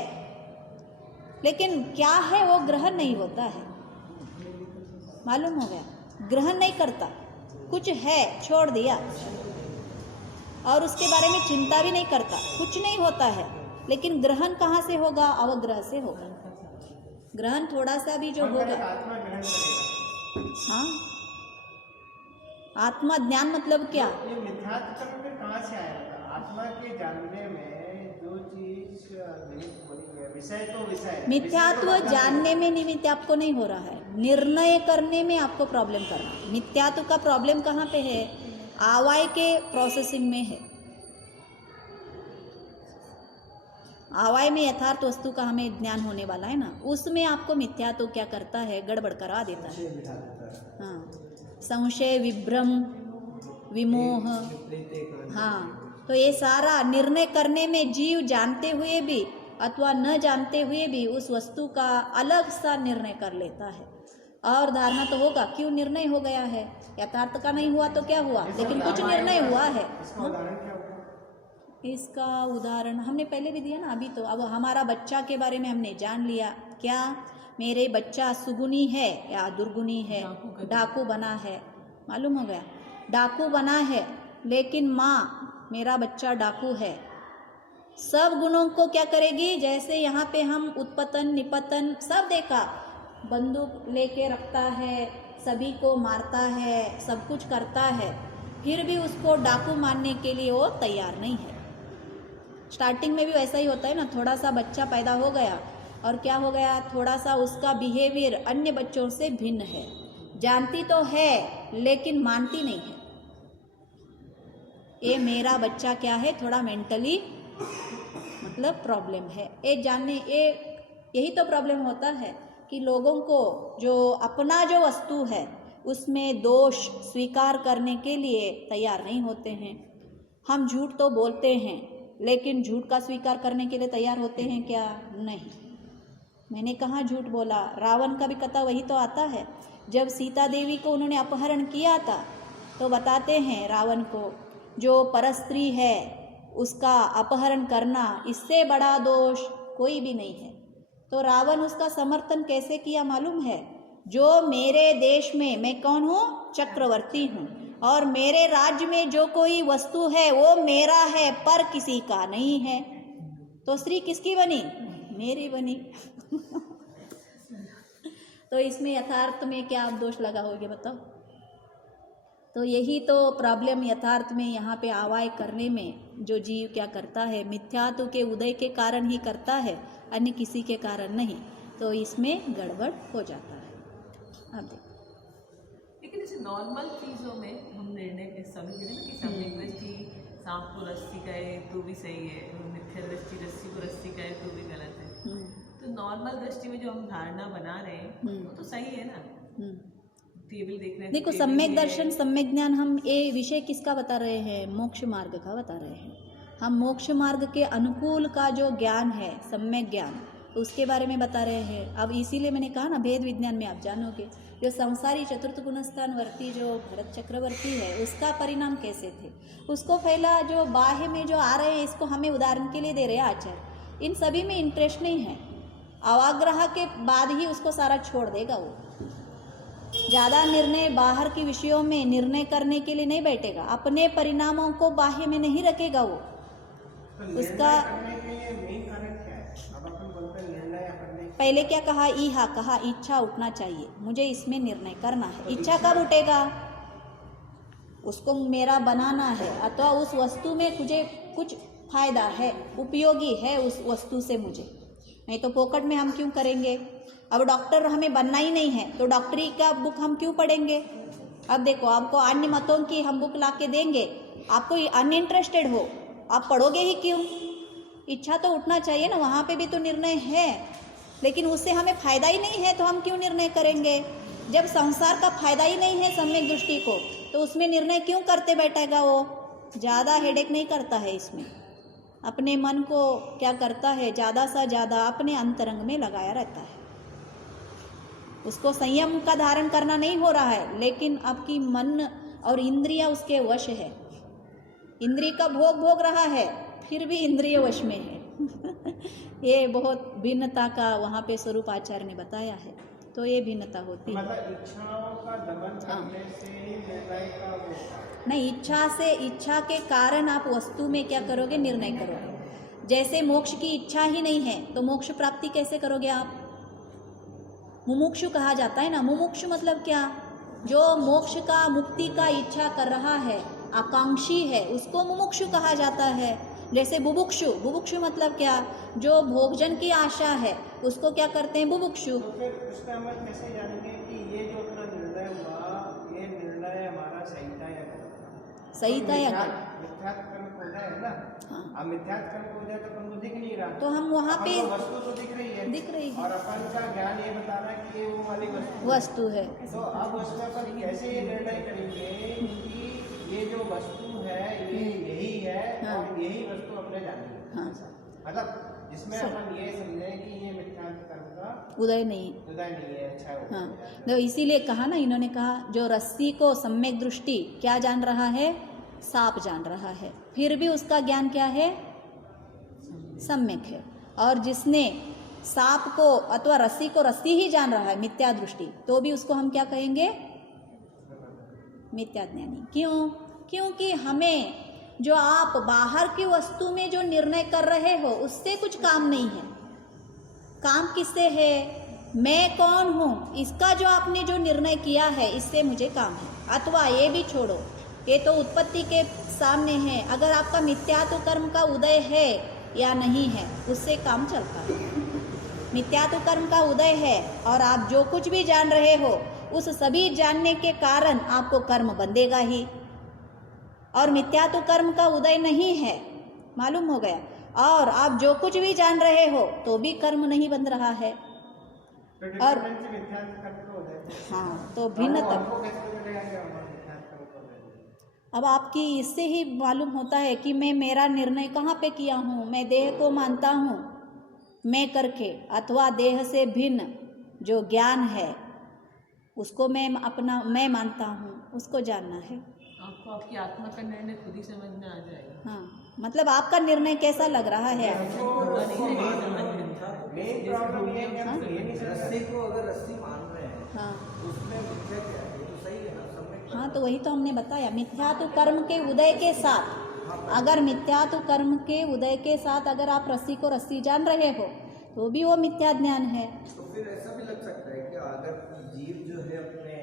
लेकिन क्या है वो ग्रहण नहीं होता है, मालूम हो गया, ग्रहण नहीं करता, कुछ है छोड़ दिया, और उसके बारे में चिंता भी नहीं करता, कुछ नहीं होता है। लेकिन ग्रहण कहाँ से होगा, अवग्रह से होगा। ग्रहण थोड़ा सा भी जो होगा, आत्मा ग्रहण करेगा। हाँ, आत्मा ज्ञान मतलब क्या, ये मिथ्यात्व कर्म में कहाँ से आया था? आत्मा के जानने में जो चीज निमित्त बोली है, विषय तो विषय है। मिथ्यात्व विषय को जानने में निमित्त आपको नहीं हो रहा है, निर्णय करने में आपको प्रॉब्लम कर रहा है। मिथ्यात्व का प्रॉब्लम कहाँ पे है, आवाय के प्रोसेसिंग में है। आवाय में यथार्थ वस्तु का हमें ज्ञान होने वाला है ना, उसमें आपको मिथ्यात्व क्या करता है, गड़बड़ करा देता है। हाँ, संशय, विभ्रम, विमोह, हाँ, तो ये सारा निर्णय करने में जीव जानते हुए भी अथवा न जानते हुए भी उस वस्तु का अलग सा निर्णय कर लेता है। और धारणा तो होगा, क्यों निर्णय हो गया है, यथार्थ का नहीं हुआ तो क्या हुआ, लेकिन कुछ निर्णय हुआ है। इसका उदाहरण क्या होगा? इसका उदाहरण हमने पहले भी दिया ना अभी। तो अब हमारा बच्चा के बारे में हमने जान लिया, क्या मेरे बच्चा सुगुनी है या दुर्गुनी है, डाकू बना है, मालूम हो गया डाकू बना है, लेकिन माँ मेरा बच्चा डाकू है। सब गुणों को क्या करेगी, जैसे यहाँ पे हम उत्पतन निपतन सब देखा, बंदूक लेके रखता है, सभी को मारता है, सब कुछ करता है, फिर भी उसको डाकू मानने के लिए वो तैयार नहीं है। स्टार्टिंग में भी वैसा ही होता है ना, थोड़ा सा बच्चा पैदा हो गया और क्या हो गया, थोड़ा सा उसका बिहेवियर अन्य बच्चों से भिन्न है, जानती तो है लेकिन मानती नहीं है। ये मेरा बच्चा क्या है, थोड़ा मेंटली मतलब प्रॉब्लम है, ये जानने यही तो प्रॉब्लम होता है कि लोगों को जो अपना जो वस्तु है उसमें दोष स्वीकार करने के लिए तैयार नहीं होते हैं। हम झूठ तो बोलते हैं लेकिन झूठ का स्वीकार करने के लिए तैयार होते हैं क्या, नहीं। मैंने कहाँ झूठ बोला, रावण का भी कथा वही तो आता है। जब सीता देवी को उन्होंने अपहरण किया था तो बताते हैं रावण को, जो परस्त्री है उसका अपहरण करना इससे बड़ा दोष कोई भी नहीं है। तो रावण उसका समर्थन कैसे किया मालूम है, जो मेरे देश में मैं कौन हूँ, चक्रवर्ती हूँ, और मेरे राज्य में जो कोई वस्तु है वो मेरा है पर किसी का नहीं है। तो स्त्री किसकी बनी, मेरी बनी। तो इसमें यथार्थ में क्या आप दोष लगाओगे बताओ। तो यही तो प्रॉब्लम यथार्थ में यहाँ पे आवाय करने में जो जीव क्या करता है, मिथ्यात्व के उदय के कारण ही करता है, अन्य किसी के कारण नहीं। तो इसमें गड़बड़ हो जाता है। अब देखो, लेकिन जैसे नॉर्मल चीज़ों में हम निर्णय इस समय करें ना कि सम्यक दृष्टि सांप को रस्सी कहे तो भी सही है, मिथ्या दृष्टि रस्सी को रस्सी कहे तो भी गलत है। तो नॉर्मल दृष्टि में जो हम धारणा बना रहे हैं वो तो सही है ना। टेबल देख रहे हैं, देखो सम्यक दर्शन सम्यक ज्ञान, हम ये विषय किसका बता रहे हैं, मोक्ष मार्ग का बता रहे हैं। हम मोक्ष मार्ग के अनुकूल का जो ज्ञान है सम्यक ज्ञान, तो उसके बारे में बता रहे हैं। अब इसीलिए मैंने कहा ना, भेद विज्ञान में आप जानोगे जो संसारी चतुर्थ गुणस्थान वर्ती जो भरत चक्रवर्ती है उसका परिणाम कैसे थे, उसको पहला जो बाह्य में जो आ रहे हैं इसको हमें उदाहरण के लिए दे रहे हैं आचार्य। इन सभी में इंटरेस्ट नहीं है, अवाग्रह के बाद ही उसको सारा छोड़ देगा। वो ज़्यादा निर्णय बाहर के विषयों में निर्णय करने के लिए नहीं बैठेगा, अपने परिणामों को बाह्य में नहीं रखेगा वो। तो उसका करने के लिए मेन कारण क्या है? अब अपन बोलते हैं निर्णय करने, पहले क्या कहा, ईहा कहा इच्छा उठना चाहिए, मुझे इसमें निर्णय करना है। इच्छा कब उठेगा, उसको मेरा बनाना है अथवा उस वस्तु में मुझे कुछ फायदा है, उपयोगी है उस वस्तु से मुझे, नहीं तो पोकट में हम क्यों करेंगे। अब डॉक्टर हमें बनना ही नहीं है तो डॉक्टरी का बुक हम क्यों पढ़ेंगे। अब देखो, आपको अन्य मतों की हम बुक ला के देंगे, आपको अनइंटरेस्टेड हो, आप पढ़ोगे ही क्यों। इच्छा तो उठना चाहिए ना, वहाँ पे भी तो निर्णय है, लेकिन उससे हमें फायदा ही नहीं है तो हम क्यों निर्णय करेंगे। जब संसार का फायदा ही नहीं है सम्यक दृष्टि को, तो उसमें निर्णय क्यों करते बैठेगा वो। ज़्यादा हेडेक नहीं करता है इसमें, अपने मन को क्या करता है, ज़्यादा से ज़्यादा अपने अंतरंग में लगाया रहता है। उसको संयम का धारण करना नहीं हो रहा है, लेकिन आपकी मन और इंद्रियां उसके वश है। इंद्रिय का भोग रहा है फिर भी इंद्रिय वश में है। ये बहुत भिन्नता का वहाँ पे स्वरूप आचार्य ने बताया है। तो ये भिन्नता होती है। मतलब इच्छाओं का दमन करने से ही निर्णय का वो, नहीं, इच्छा से, इच्छा के कारण आप वस्तु में क्या करोगे, निर्णय करोगे। जैसे मोक्ष की इच्छा ही नहीं है तो मोक्ष प्राप्ति कैसे करोगे आप। मुमुक्षु कहा जाता है ना, मुमुक्षु मतलब क्या, जो मोक्ष का मुक्ति का इच्छा कर रहा है, आकांक्षी है, उसको मुमुक्षु कहा जाता है। जैसे बुभुक्षु, बुभुक्षु मतलब क्या, जो भोजन की आशा है उसको क्या करते हैं, बुभुक्षु। तो फिर उसका हम कैसे जानेंगे कि ये जो अपना निर्णय हुआ, ये निर्णय हमारा सही था या गलत? सही था या गलत, मिथ्यात्व कर्म हो जाए ना। हाँ। अब मिथ्यात्व कर्म हो जाए तो अपन को दिख नहीं रहा, तो हम वहाँ पे अपन को वस्तु तो दिख रही है, दिख रही है, और अपन का ज्ञान ये बता रहा है कि ये वो वाली वस्तु वस्तु है। तो अब उसमें अपन कैसे ये निर्णय करेंगे कि ये जो वस्तु है ये यही है हाँ। और यही वस्तु अपने जानी है। हाँ। मतलब जिसमें अपन ये समझे कि ये मिथ्या कर्म का उदय नहीं। उदय नहीं है, अच्छा हो हाँ, गया। तो इसीलिए कहा ना, इन्होंने कहा जो रस्सी को सम्यक दृष्टि क्या जान रहा है, सांप जान रहा है, फिर भी उसका ज्ञान क्या है, सम्यक है। और जिसने सांप को अथवा रस्सी को रस्सी ही जान रहा है मिथ्या दृष्टि, तो भी उसको हम क्या कहेंगे, मिथ्या ज्ञानी। क्यों? क्योंकि हमें जो आप बाहर की वस्तु में जो निर्णय कर रहे हो उससे कुछ काम नहीं है। काम किससे है, मैं कौन हूँ, इसका जो आपने जो निर्णय किया है इससे मुझे काम है। अथवा ये भी छोड़ो, ये तो उत्पत्ति के सामने है, अगर आपका मिथ्यात्व कर्म का उदय है या नहीं है उससे काम चलता है। मिथ्यात्व कर्म का उदय है और आप जो कुछ भी जान रहे हो उस सभी जानने के कारण आपको कर्म बंधेगा ही। और मिथ्यात्व कर्म का उदय नहीं है, मालूम हो गया, और आप जो कुछ भी जान रहे हो तो भी कर्म नहीं बंध रहा है। तो और डिफरेंस से मिथ्या कर्म का उदय है। हाँ, तो भिन्न तब हमको कैसे पता चलेगा कि हमारा मिथ्या कर्म का उदय है? अब आपकी इससे ही मालूम होता है कि मैं मेरा निर्णय कहाँ पे किया हूँ, मैं देह को मानता हूँ मैं करके, अथवा देह से भिन्न जो ज्ञान है उसको मैं अपना मैं मानता हूँ, उसको जानना है। आपको आपकी आत्मा का निर्णय खुद ही समझ में आ जाएगा। हाँ, मतलब आपका निर्णय कैसा लग रहा है। हुआ नहीं रहेगा समझ में। मेन प्रॉब्लम ये है कि हम ये नहीं समझ रस्सी को अगर रस्सी मान रहे हैं हाँ तो उसमें मिथ्या क्या है, ये तो सही है ना, सम्यक हाँ, तो वही तो हमने बताया, मिथ्यात्व कर्म के उदय के साथ, अगर मिथ्यात्व कर्म के उदय के साथ अगर आप रस्सी को रस्सी जान रहे हो तो भी वो मिथ्या ज्ञान है। तो फिर ऐसा भी लग सकता है कि अगर जीव जो है अपने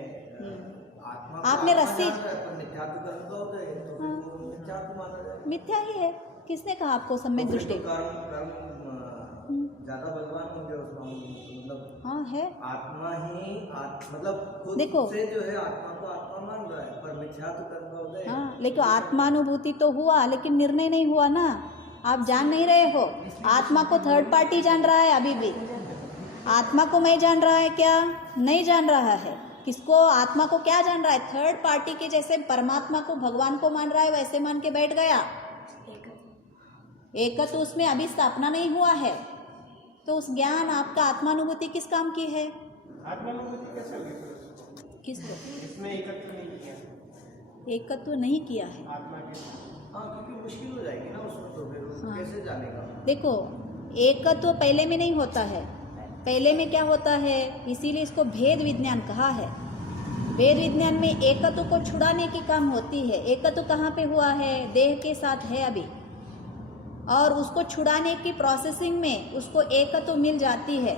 आत्मा को आपने आत्मा रस्सी- जान रहा है, पर मिथ्यात्व कर्म का होता है तो फिर वो मिथ्यात्व माना जाएगा। मिथ्या ही है, किसने कहा आपको सम्यक तो फिर दृष्टि। तो कर्म ज्यादा बलवान होंगे उस मामले में, मतलब हाँ है, आत्मा ही मतलब खुद देखो। से जो है आत्मा को आत्मा मान रहा है, पर मिथ्यात्व कर्म का होता है। हाँ, लेकिन आत्मानुभूति तो हुआ लेकिन निर्णय नहीं हुआ ना, आप जान नहीं रहे हो। आत्मा को थर्ड पार्टी जान रहा है, अभी भी आत्मा को मैं जान रहा है क्या, नहीं जान रहा है। किसको, आत्मा को क्या जान रहा है, थर्ड पार्टी के जैसे परमात्मा को भगवान को मान रहा है वैसे मान के बैठ गया। एकत्व उसमें अभी स्थापना नहीं हुआ है, तो उस ज्ञान आपका आत्मानुभूति किस काम की है, आत्मानुभूति कैसे होगी फिर उसको? किसको, इसमें एकत्व नहीं किया एकत्व नहीं किया है। आत्मा के साथ। हाँ, क्योंकि मुश्किल हो जाएगी ना उसमें, तो फिर वो हाँ। कैसे जानेगा। देखो, एकत्व पहले में नहीं होता है, पहले में क्या होता है, इसीलिए इसको भेद विज्ञान कहा है। भेद विज्ञान में एकत्व को छुड़ाने की काम होती है। एकत्व कहाँ पे हुआ है, देह के साथ है अभी, और उसको छुड़ाने की प्रोसेसिंग में उसको एकत्व मिल जाती है,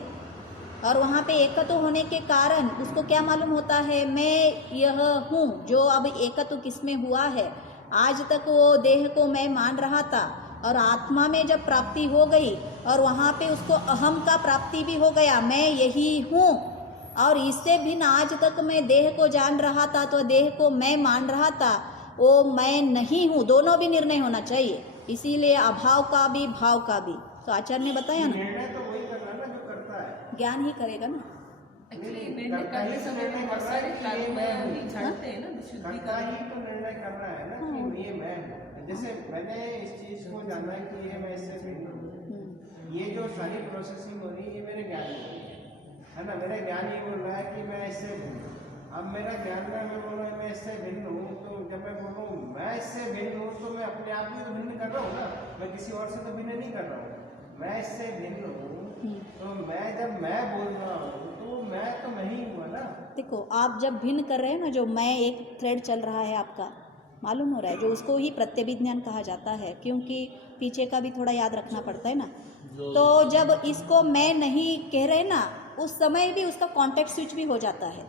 और वहाँ पे एकत्व होने के कारण उसको क्या मालूम होता है, मैं यह हूँ। जो अब एकत्व किसमें हुआ है, आज तक वो देह को मैं मान रहा था, और आत्मा में जब प्राप्ति हो गई और वहाँ पे उसको अहम का प्राप्ति भी हो गया, मैं यही हूँ। और इससे भिन्न आज तक मैं देह को जान रहा था तो देह को मैं मान रहा था, वो मैं नहीं हूँ। दोनों भी निर्णय होना चाहिए, इसीलिए अभाव का भी भाव का भी। तो आचार्य ने बताया ना, निर्णय तो वही कर रहा है ना जो करता है। ज्ञान ही करेगा ना। एक्चुअली निर्णय करते समय में बहुत सारे कर्म भी झड़ते हैं ना, करता शुद्धिकरण। ही तो निर्णय कर रहा है ना कि ये मैं हूँ। जैसे मैंने इस चीज को जाना है कि ये मैं इससे भिन्न हूँ, ये जो सारी प्रोसेसिंग हो रही है ये मेरे ज्ञान की है ना। मेरा ज्ञान ये बोल रहा है कि मैं इससे भिन्न हूँ। अब मेरा ज्ञान में मैं बोल रहा हूँ मैं इससे भिन्न हूँ, तो जब मैं बोल रहा हूँ मैं इससे भिन्न हूँ तो मैं अपने आप को तो भिन्न कर रहा हूँ ना, मैं किसी और से तो भिन्न नहीं कर रहा हूँ। मैं इससे भिन्न हूँ तो मैं जब मैं बोल रहा हूँ तो मैं तो मैं ही हुआ ना। देखो, आप जब भिन्न कर रहे हैं ना, जो मैं एक थ्रेड चल रहा है आपका, मालूम हो रहा है, जो उसको ही प्रत्यभिज्ञान कहा जाता है, क्योंकि पीछे का भी थोड़ा याद रखना पड़ता है ना। तो जब इसको मैं नहीं कह रहे ना, उस समय भी उसका कॉन्टेक्स्ट स्विच भी हो जाता है।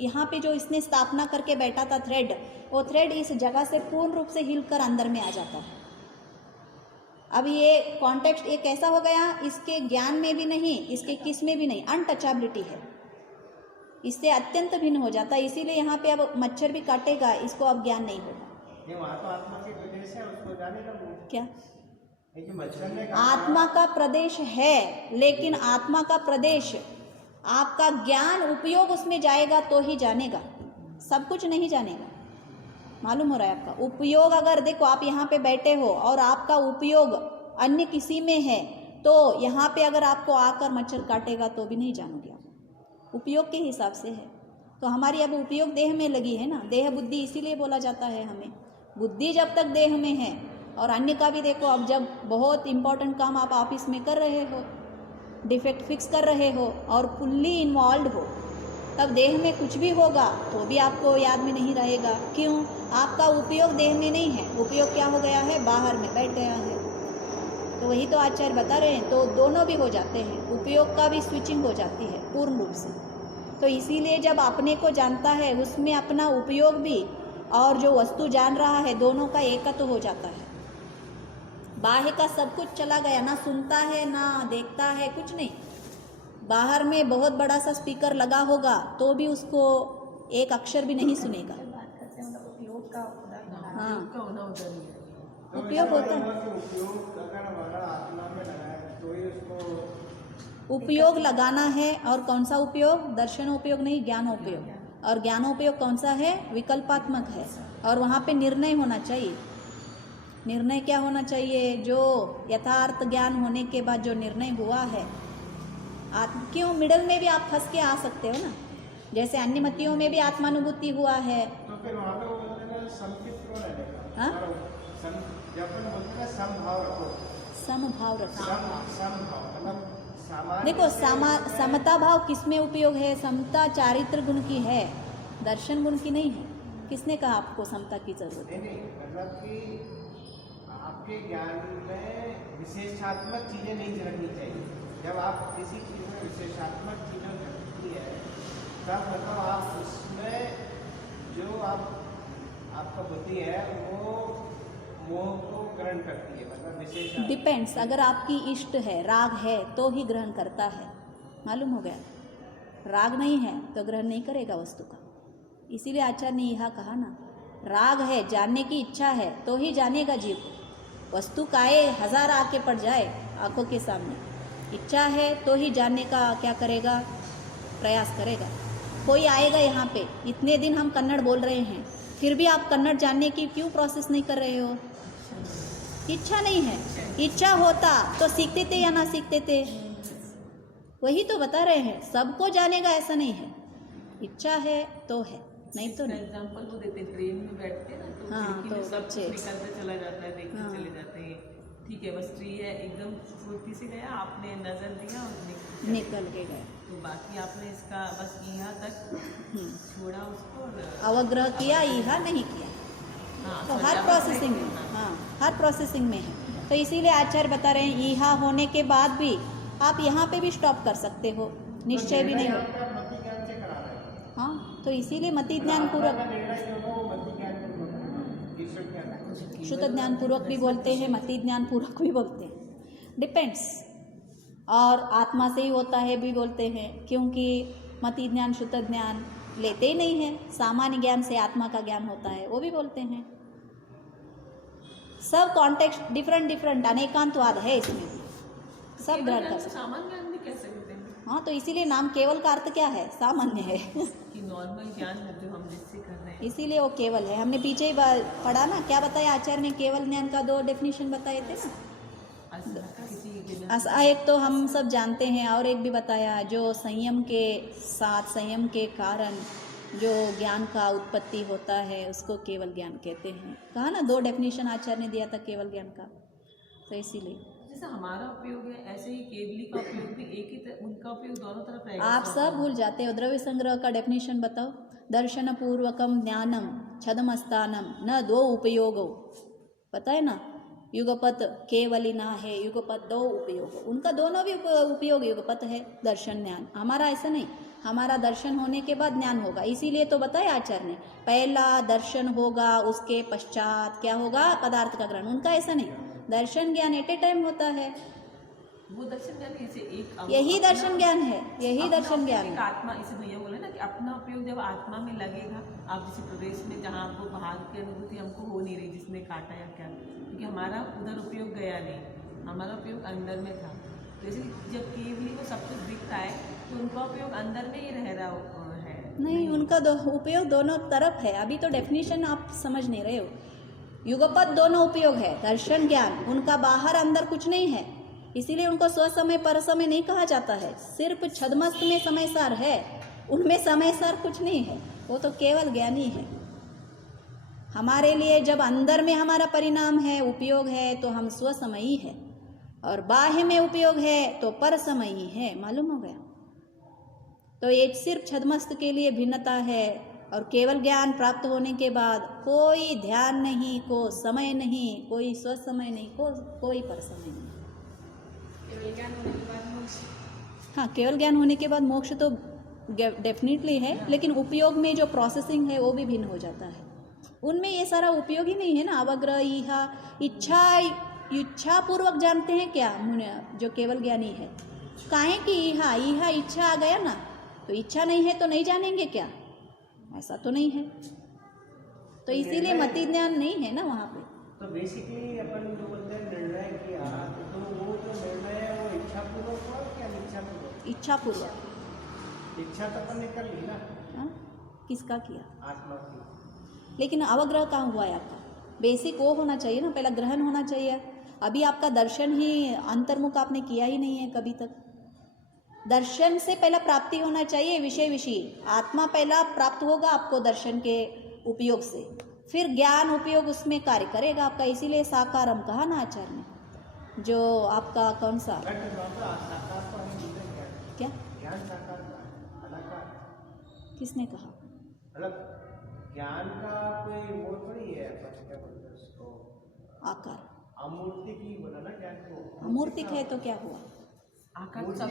यहाँ पे जो इसने स्थापना करके बैठा था थ्रेड, वो थ्रेड इस जगह से पूर्ण रूप से हिलकर अंदर में आ जाता है। अब ये कॉन्टेक्स्ट ये कैसा हो गया, इसके ज्ञान में भी नहीं, इसके किस में भी नहीं, अनटचेबिलिटी है, इससे अत्यंत भिन्न हो जाता है। इसीलिए यहाँ पे अब मच्छर भी काटेगा, इसको अब ज्ञान नहीं होगा। ये वहाँ तो आत्मा के प्रदेश है, उसको जाने का वो। क्या, ये जो मच्छर ने कहा आत्मा का प्रदेश है, लेकिन आत्मा का प्रदेश आपका ज्ञान उपयोग उसमें जाएगा तो ही जानेगा, सब कुछ नहीं जानेगा। मालूम हो रहा है आपका उपयोग? अगर देखो आप यहाँ पे बैठे हो और आपका उपयोग अन्य किसी में है, तो यहाँ पे अगर आपको आकर मच्छर काटेगा तो भी नहीं जानोगे आप, उपयोग के हिसाब से है। तो हमारी अब उपयोग देह में लगी है ना, देह बुद्धि इसीलिए बोला जाता है हमें। बुद्धि जब तक देह में है, और अन्य का भी देखो, अब जब बहुत इंपॉर्टेंट काम आप ऑफिस में कर रहे हो, डिफेक्ट फिक्स कर रहे हो और फुल्ली इन्वॉल्व हो, तब देह में कुछ भी होगा तो भी आपको याद में नहीं रहेगा। क्यों? आपका उपयोग देह में नहीं है, उपयोग क्या हो गया है? बाहर में बैठ गया है। तो वही तो आचार्य बता रहे हैं, तो दोनों भी हो जाते हैं, उपयोग का भी स्विचिंग हो जाती है पूर्ण रूप से। तो इसीलिए जब अपने को जानता है, उसमें अपना उपयोग भी और जो वस्तु जान रहा है, दोनों का एकत्व हो जाता है। बाहर का सब कुछ चला गया, ना सुनता है ना देखता है, कुछ नहीं। बाहर में बहुत बड़ा सा स्पीकर लगा होगा तो भी उसको एक अक्षर भी नहीं सुनेगा। हाँ, का होना उधर ही है। तो उपयोग होता है। उपयोग अगर हमारा आत्मा में लगा है तो ही उसको उपयोग लगाना है। और कौन सा उपयोग? दर्शन उपयोग नहीं, ज्ञान उपयोग। और ज्ञान उपयोग कौन सा है? विकल्पात्मक है। और वहाँ पे निर्णय होना चाहिए। निर्णय क्या होना चाहिए? जो यथार्थ ज्ञान होने के बाद जो निर्णय हुआ है, क्यों मिडल में भी आप फंस के आ सकते हो ना, जैसे अन्य मतियों में भी आत्मानुभूति हुआ है। तो फिर वहाँ पे वो बोलते हैं ना, समचित क्यों रहेगा? हाँ? जब अपन बोलते हैं ना समभाव रखो, समभाव रखो। समभाव मतलब सामान्य। देखो समता भाव किस में उपयोग है? समता चारित्र गुण की है, दर्शन गुण की नहीं है। किसने कहा आपको समता की जरूरत है? नहीं, मतलब कि आपके ज्ञान में विशेषात्मक चीजें नहीं झलकनी चाहिए। जब आप किसी चीज में विशेषात्मक चीजें झलकती है, तब मतलब आप उसमें जो आपका बुद्धि है वो मोह को ग्रहण करती है, मतलब विशेष। डिपेंड्स, अगर आपकी इष्ट है, राग है, तो ही ग्रहण करता है। मालूम हो गया? राग नहीं है तो ग्रहण नहीं करेगा वस्तु का। इसीलिए आचार्य ने यह कहा ना, राग है, जानने की इच्छा है तो ही जानेगा जीव। वस्तु काए हजार आके पड़ जाए आंखों के सामने, इच्छा है तो ही जानने का क्या करेगा? प्रयास करेगा। कोई आएगा यहाँ पे, इतने दिन हम कन्नड़ बोल रहे हैं, फिर भी आप कन्नड़ जानने की क्यों प्रोसेस नहीं कर रहे हो? इच्छा नहीं है। इच्छा होता तो सीखते थे या ना सीखते थे? वही तो बता रहे हैं, सबको जानेगा ऐसा नहीं है। इच्छा है तो है, नहीं तो नहीं। एग्जाम्पल वो देते हैं, ट्रेन में बैठते हैं ना, तो हाँ, खिड़की में तो सब कुछ बच्चे। निकलते चला जाता है, देखते हाँ। चले जाते हैं। ठीक है, बस ट्री है, एकदम फुर्ती से गया, आपने नजर दिया और निकल के गए। तो बाकी आपने इसका बस यहाँ तक छोड़ा उसको और अवग्रह किया, यह नहीं किया। हाँ, तो हर प्रोसेसिंग में, हाँ, हर प्रोसेसिंग में है। तो इसीलिए आचार्य बता रहे हैं, यह होने के बाद भी आप यहाँ पे भी स्टॉप कर सकते हो, निश्चय भी नहीं हो। मति ज्ञान से करा रहे हैं। हाँ, तो इसीलिए मति ज्ञान पूर्वक, निर्णय जो होगा वो मति ज्ञान पूर्वक होगा, ईश्वर ज्ञान। शुद्ध ज्ञान पूर्वक भी बोलते हैं, मति ज्ञान पूर्वक भी बोलते हैं, डिपेंड्स। और आत्मा से ही होता है भी बोलते हैं, क्योंकि मति ज्ञान शुद्ध ज्ञान लेते ही नहीं है, सामान्य ज्ञान से आत्मा का ज्ञान होता है, वो भी बोलते हैं। सब कॉन्टेक्स्ट डिफरेंट, अनेकांतवाद है इसमें भी, सब ग्रहण कर सकते। सामान्य ज्ञान भी कह सकते हैं हाँ, तो इसीलिए नाम केवल का अर्थ क्या है? सामान्य है। कि नॉर्मल ज्ञान जो हम जिससे कर रहे हैं, इसीलिए वो केवल है। हमने पीछे ही पढ़ा ना, क्या बताया आचार्य ने? केवल ज्ञान का 2 डेफिनेशन बताए थे ना। किसी बिना एक तो हम सब जानते हैं, और एक भी बताया, जो संयम के साथ, संयम के कारण जो ज्ञान का उत्पत्ति होता है उसको केवल ज्ञान कहते हैं। कहा ना, 2 डेफिनेशन आचार्य ने दिया था केवल ज्ञान का। तो इसीलिए जैसे हमारा उपयोग है, ऐसे ही केवली का उपयोग भी एक ही उनका उपयोग दोनों तरफ रहेगा। आप सब भूल जाते हो। द्रव्य संग्रह का डेफिनेशन बताओ। दर्शन पूर्वकम ज्ञानम छदमस्तानम न 2 उपयोगो, पता है ना? युगपत केवली ना है, युगपत 2 उपयोग, उनका दोनों भी उपयोग युगपत है, दर्शन ज्ञान। हमारा ऐसा नहीं, हमारा दर्शन होने के बाद ज्ञान होगा। इसीलिए तो बताया आचार्य ने, पहला दर्शन होगा, उसके पश्चात क्या होगा? पदार्थ का ग्रहण। उनका ऐसा नहीं, दर्शन ज्ञान एट ए टाइम होता है। वो दर्शन ज्ञान इसे एक यही दर्शन ज्ञान है, यही दर्शन ज्ञान एक है। आत्मा, इसे भैया बोले ना कि अपना उपयोग जब आत्मा में लगेगा, आप जिस प्रदेश में जहाँ आपको भाग की अनुभूति हमको हो नहीं रही, जिसने काटा या क्या, क्योंकि हमारा उधर उपयोग गया नहीं, हमारा उपयोग अंदर में था। तो इसलिए जब केवली को सब कुछ दिखता है तो उनका उपयोग अंदर में ही रह रहा है, नहीं, उनका उपयोग दोनों तरफ है। अभी तो डेफिनेशन आप समझ नहीं रहे हो। युगपत दोनों उपयोग है, दर्शन ज्ञान, उनका बाहर अंदर कुछ नहीं है, इसीलिए उनको स्वसमय परसमय नहीं कहा जाता है। सिर्फ छद्मस्त में समय सार है, उनमें समय सार कुछ नहीं है, वो तो केवल ज्ञानी है। हमारे लिए जब अंदर में हमारा परिणाम है, उपयोग है, तो हम स्वसमयी है, और बाह्य में उपयोग है तो परसमयी है। मालूम हो गया? तो ये सिर्फ छद्मस्त के लिए भिन्नता है, और केवल ज्ञान प्राप्त होने के बाद कोई ध्यान नहीं, को समय नहीं, कोई स्वसमय नहीं, कोई परसमय नहीं। हाँ, केवल ज्ञान होने के बाद मोक्ष तो डेफिनेटली है, लेकिन उपयोग में जो प्रोसेसिंग है वो भी भिन्न हो जाता है। उनमें ये सारा उपयोग ही नहीं है ना। अवग्रह, इच्छा पूर्वक जानते हैं क्या जो केवल ज्ञानी है? काहे कि इहा इच्छा आ गया ना, तो इच्छा नहीं है तो नहीं जानेंगे क्या? ऐसा तो नहीं है, तो इसीलिए मति ज्ञान नहीं है ना वहाँ पे। तो बेसिकली अपन जो बोलते हैं निर्णय किया, तो वो जो निर्णय है वो इच्छा पूर्वक हुआ क्या अनिच्छा पूर्वक? इच्छा पूर्वक। इच्छा तो अपन ने कर ली ना। हाँ, किसका किया? आत्मा की। लेकिन अवग्रह कहाँ हुआ है आपका? बेसिक वो होना चाहिए ना, पहला ग्रहण होना चाहिए। अभी आपका दर्शन ही अंतर्मुख आपने किया ही नहीं है कभी तक। दर्शन से पहला प्राप्ति होना चाहिए, विषय विषय आत्मा पहला प्राप्त होगा आपको दर्शन के उपयोग से, फिर ज्ञान उपयोग उसमें कार्य करेगा आपका। इसीलिए साकारम कहा ना आचार्य ने। जो आपका कौन सा क्या ज्ञान साकार का अलग किसने कहा? मतलब ज्ञान का कोई वो थोड़ी है, अपन क्या बोलते हैं उसको, आकार अमूर्ति की बोला ना ज्ञान को। अमूर्तिक है तो क्या हुआ? आकार सब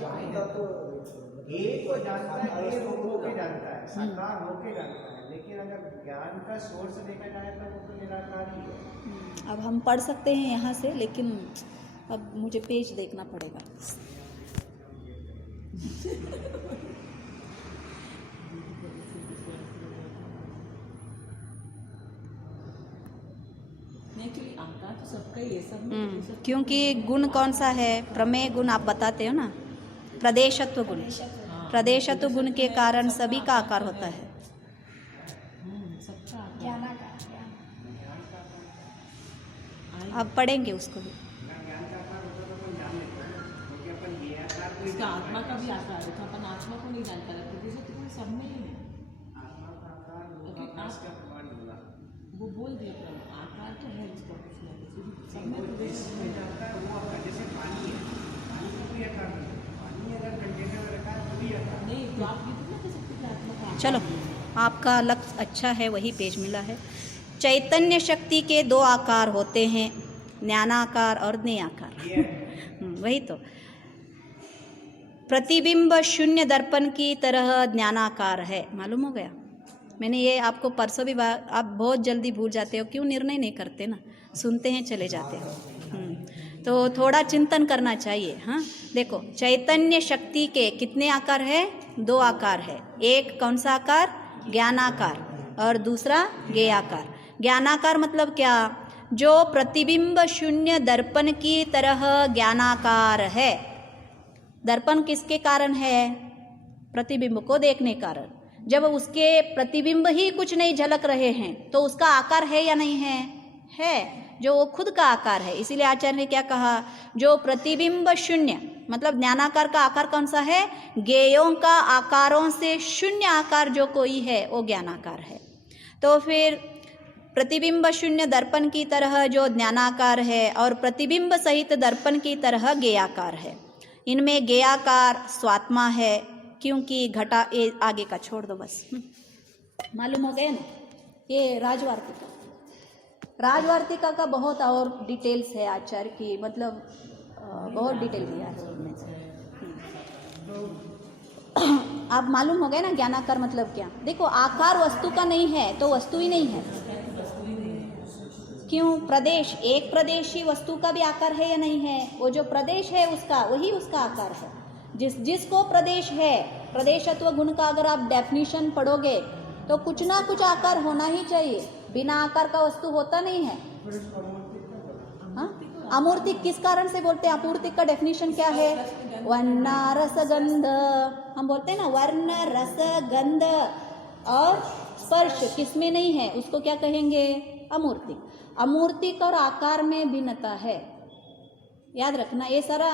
एक को जानता है, एक रूप होके जानता है, साकार होके जानता है, लेकिन अगर ज्ञान का सोर्स देखा जाए तो वो तो निराकार ही है। अब हम पढ़ सकते हैं यहाँ से, लेकिन अब मुझे पेज देखना पड़ेगा। आकार तो सबका ही है, सब क्योंकि गुण कौन सा है? प्रमेय गुण आप बताते हो ना, प्रदेशत्व गुण। प्रदेशत्व गुण के कारण सभी का आकार होता है। अब पढ़ेंगे उसको भी। इसका आत्मा का भी आकार है, तो अपन आत्मा को नहीं जान पाते, प्रदेशत्व गुण सब में ही है। वो बोल दिया आकार तो है इसका कुछ ना कुछ, सब में प्रदेशत्व गुण जानता है वो आपका, जैसे पानी है, पानी को भी आकार नहीं है, पानी अगर कंटेनर में रखा है तो भी आकार नहीं, तो आप ये तो ना कह सकते कि आत्मा का आकार चलो, आपका लक्ष्य अच्छा है, वही पेज मिला है। चैतन्य शक्ति के दो आकार होते हैं, ज्ञानाकार और ज्ञेयाकार। वही तो। प्रतिबिंब शून्य दर्पण की तरह ज्ञानाकार है। मालूम हो गया? मैंने ये आपको परसों भी आप बहुत जल्दी भूल जाते हो, क्यों निर्णय नहीं करते ना, सुनते हैं चले जाते हो। तो थोड़ा चिंतन करना चाहिए। हाँ, देखो, चैतन्य शक्ति के कितने आकार है? दो आकार है। एक कौन सा आकार? ज्ञानाकार, और दूसरा ज्ञेयाकार। ज्ञानाकार मतलब क्या? जो प्रतिबिंब शून्य दर्पण की तरह ज्ञानाकार है। दर्पण किसके कारण है? प्रतिबिंब को देखने कारण। जब उसके प्रतिबिंब ही कुछ नहीं झलक रहे हैं तो उसका आकार है या नहीं है? है, जो वो खुद का आकार है। इसीलिए आचार्य ने क्या कहा? जो प्रतिबिंब शून्य, मतलब ज्ञानाकार का आकार कौन सा है? ज्ञेयों का आकारों से शून्य आकार जो कोई है वो ज्ञानाकार है। तो फिर प्रतिबिंब शून्य दर्पण की तरह जो ज्ञानाकार है, और प्रतिबिंब सहित दर्पण की तरह ज्ञेयाकार है। इनमें ज्ञेयाकार स्वात्मा है, क्योंकि घटा, ये आगे का छोड़ दो बस। मालूम हो गया ना? ये राजवार्तिका, राजवार्तिका का बहुत और डिटेल्स है आचार्य की, मतलब बहुत डिटेल दिया है उसमें। आप मालूम हो गया ना ज्ञानाकार मतलब क्या? देखो, आकार वस्तु का नहीं है तो वस्तु ही नहीं है। क्यों? प्रदेश, एक प्रदेशी वस्तु का भी आकार है या नहीं है? वो जो प्रदेश है उसका, वही उसका आकार है। जिसको प्रदेश है, प्रदेशत्व गुण का अगर आप डेफिनेशन पढ़ोगे तो कुछ ना कुछ आकार होना ही चाहिए, बिना आकार का वस्तु होता नहीं है। हाँ, अमूर्तिक किस कारण से बोलते हैं? अपूर्तिक का डेफिनेशन क्या है? वर्ण रस गंध। हम बोलते हैं ना, वर्ण रस गंध, और स्पर्श किसमें नहीं है उसको क्या कहेंगे? अमूर्तिक। अमूर्तिक और आकार में भिन्नता है, याद रखना, ये सारा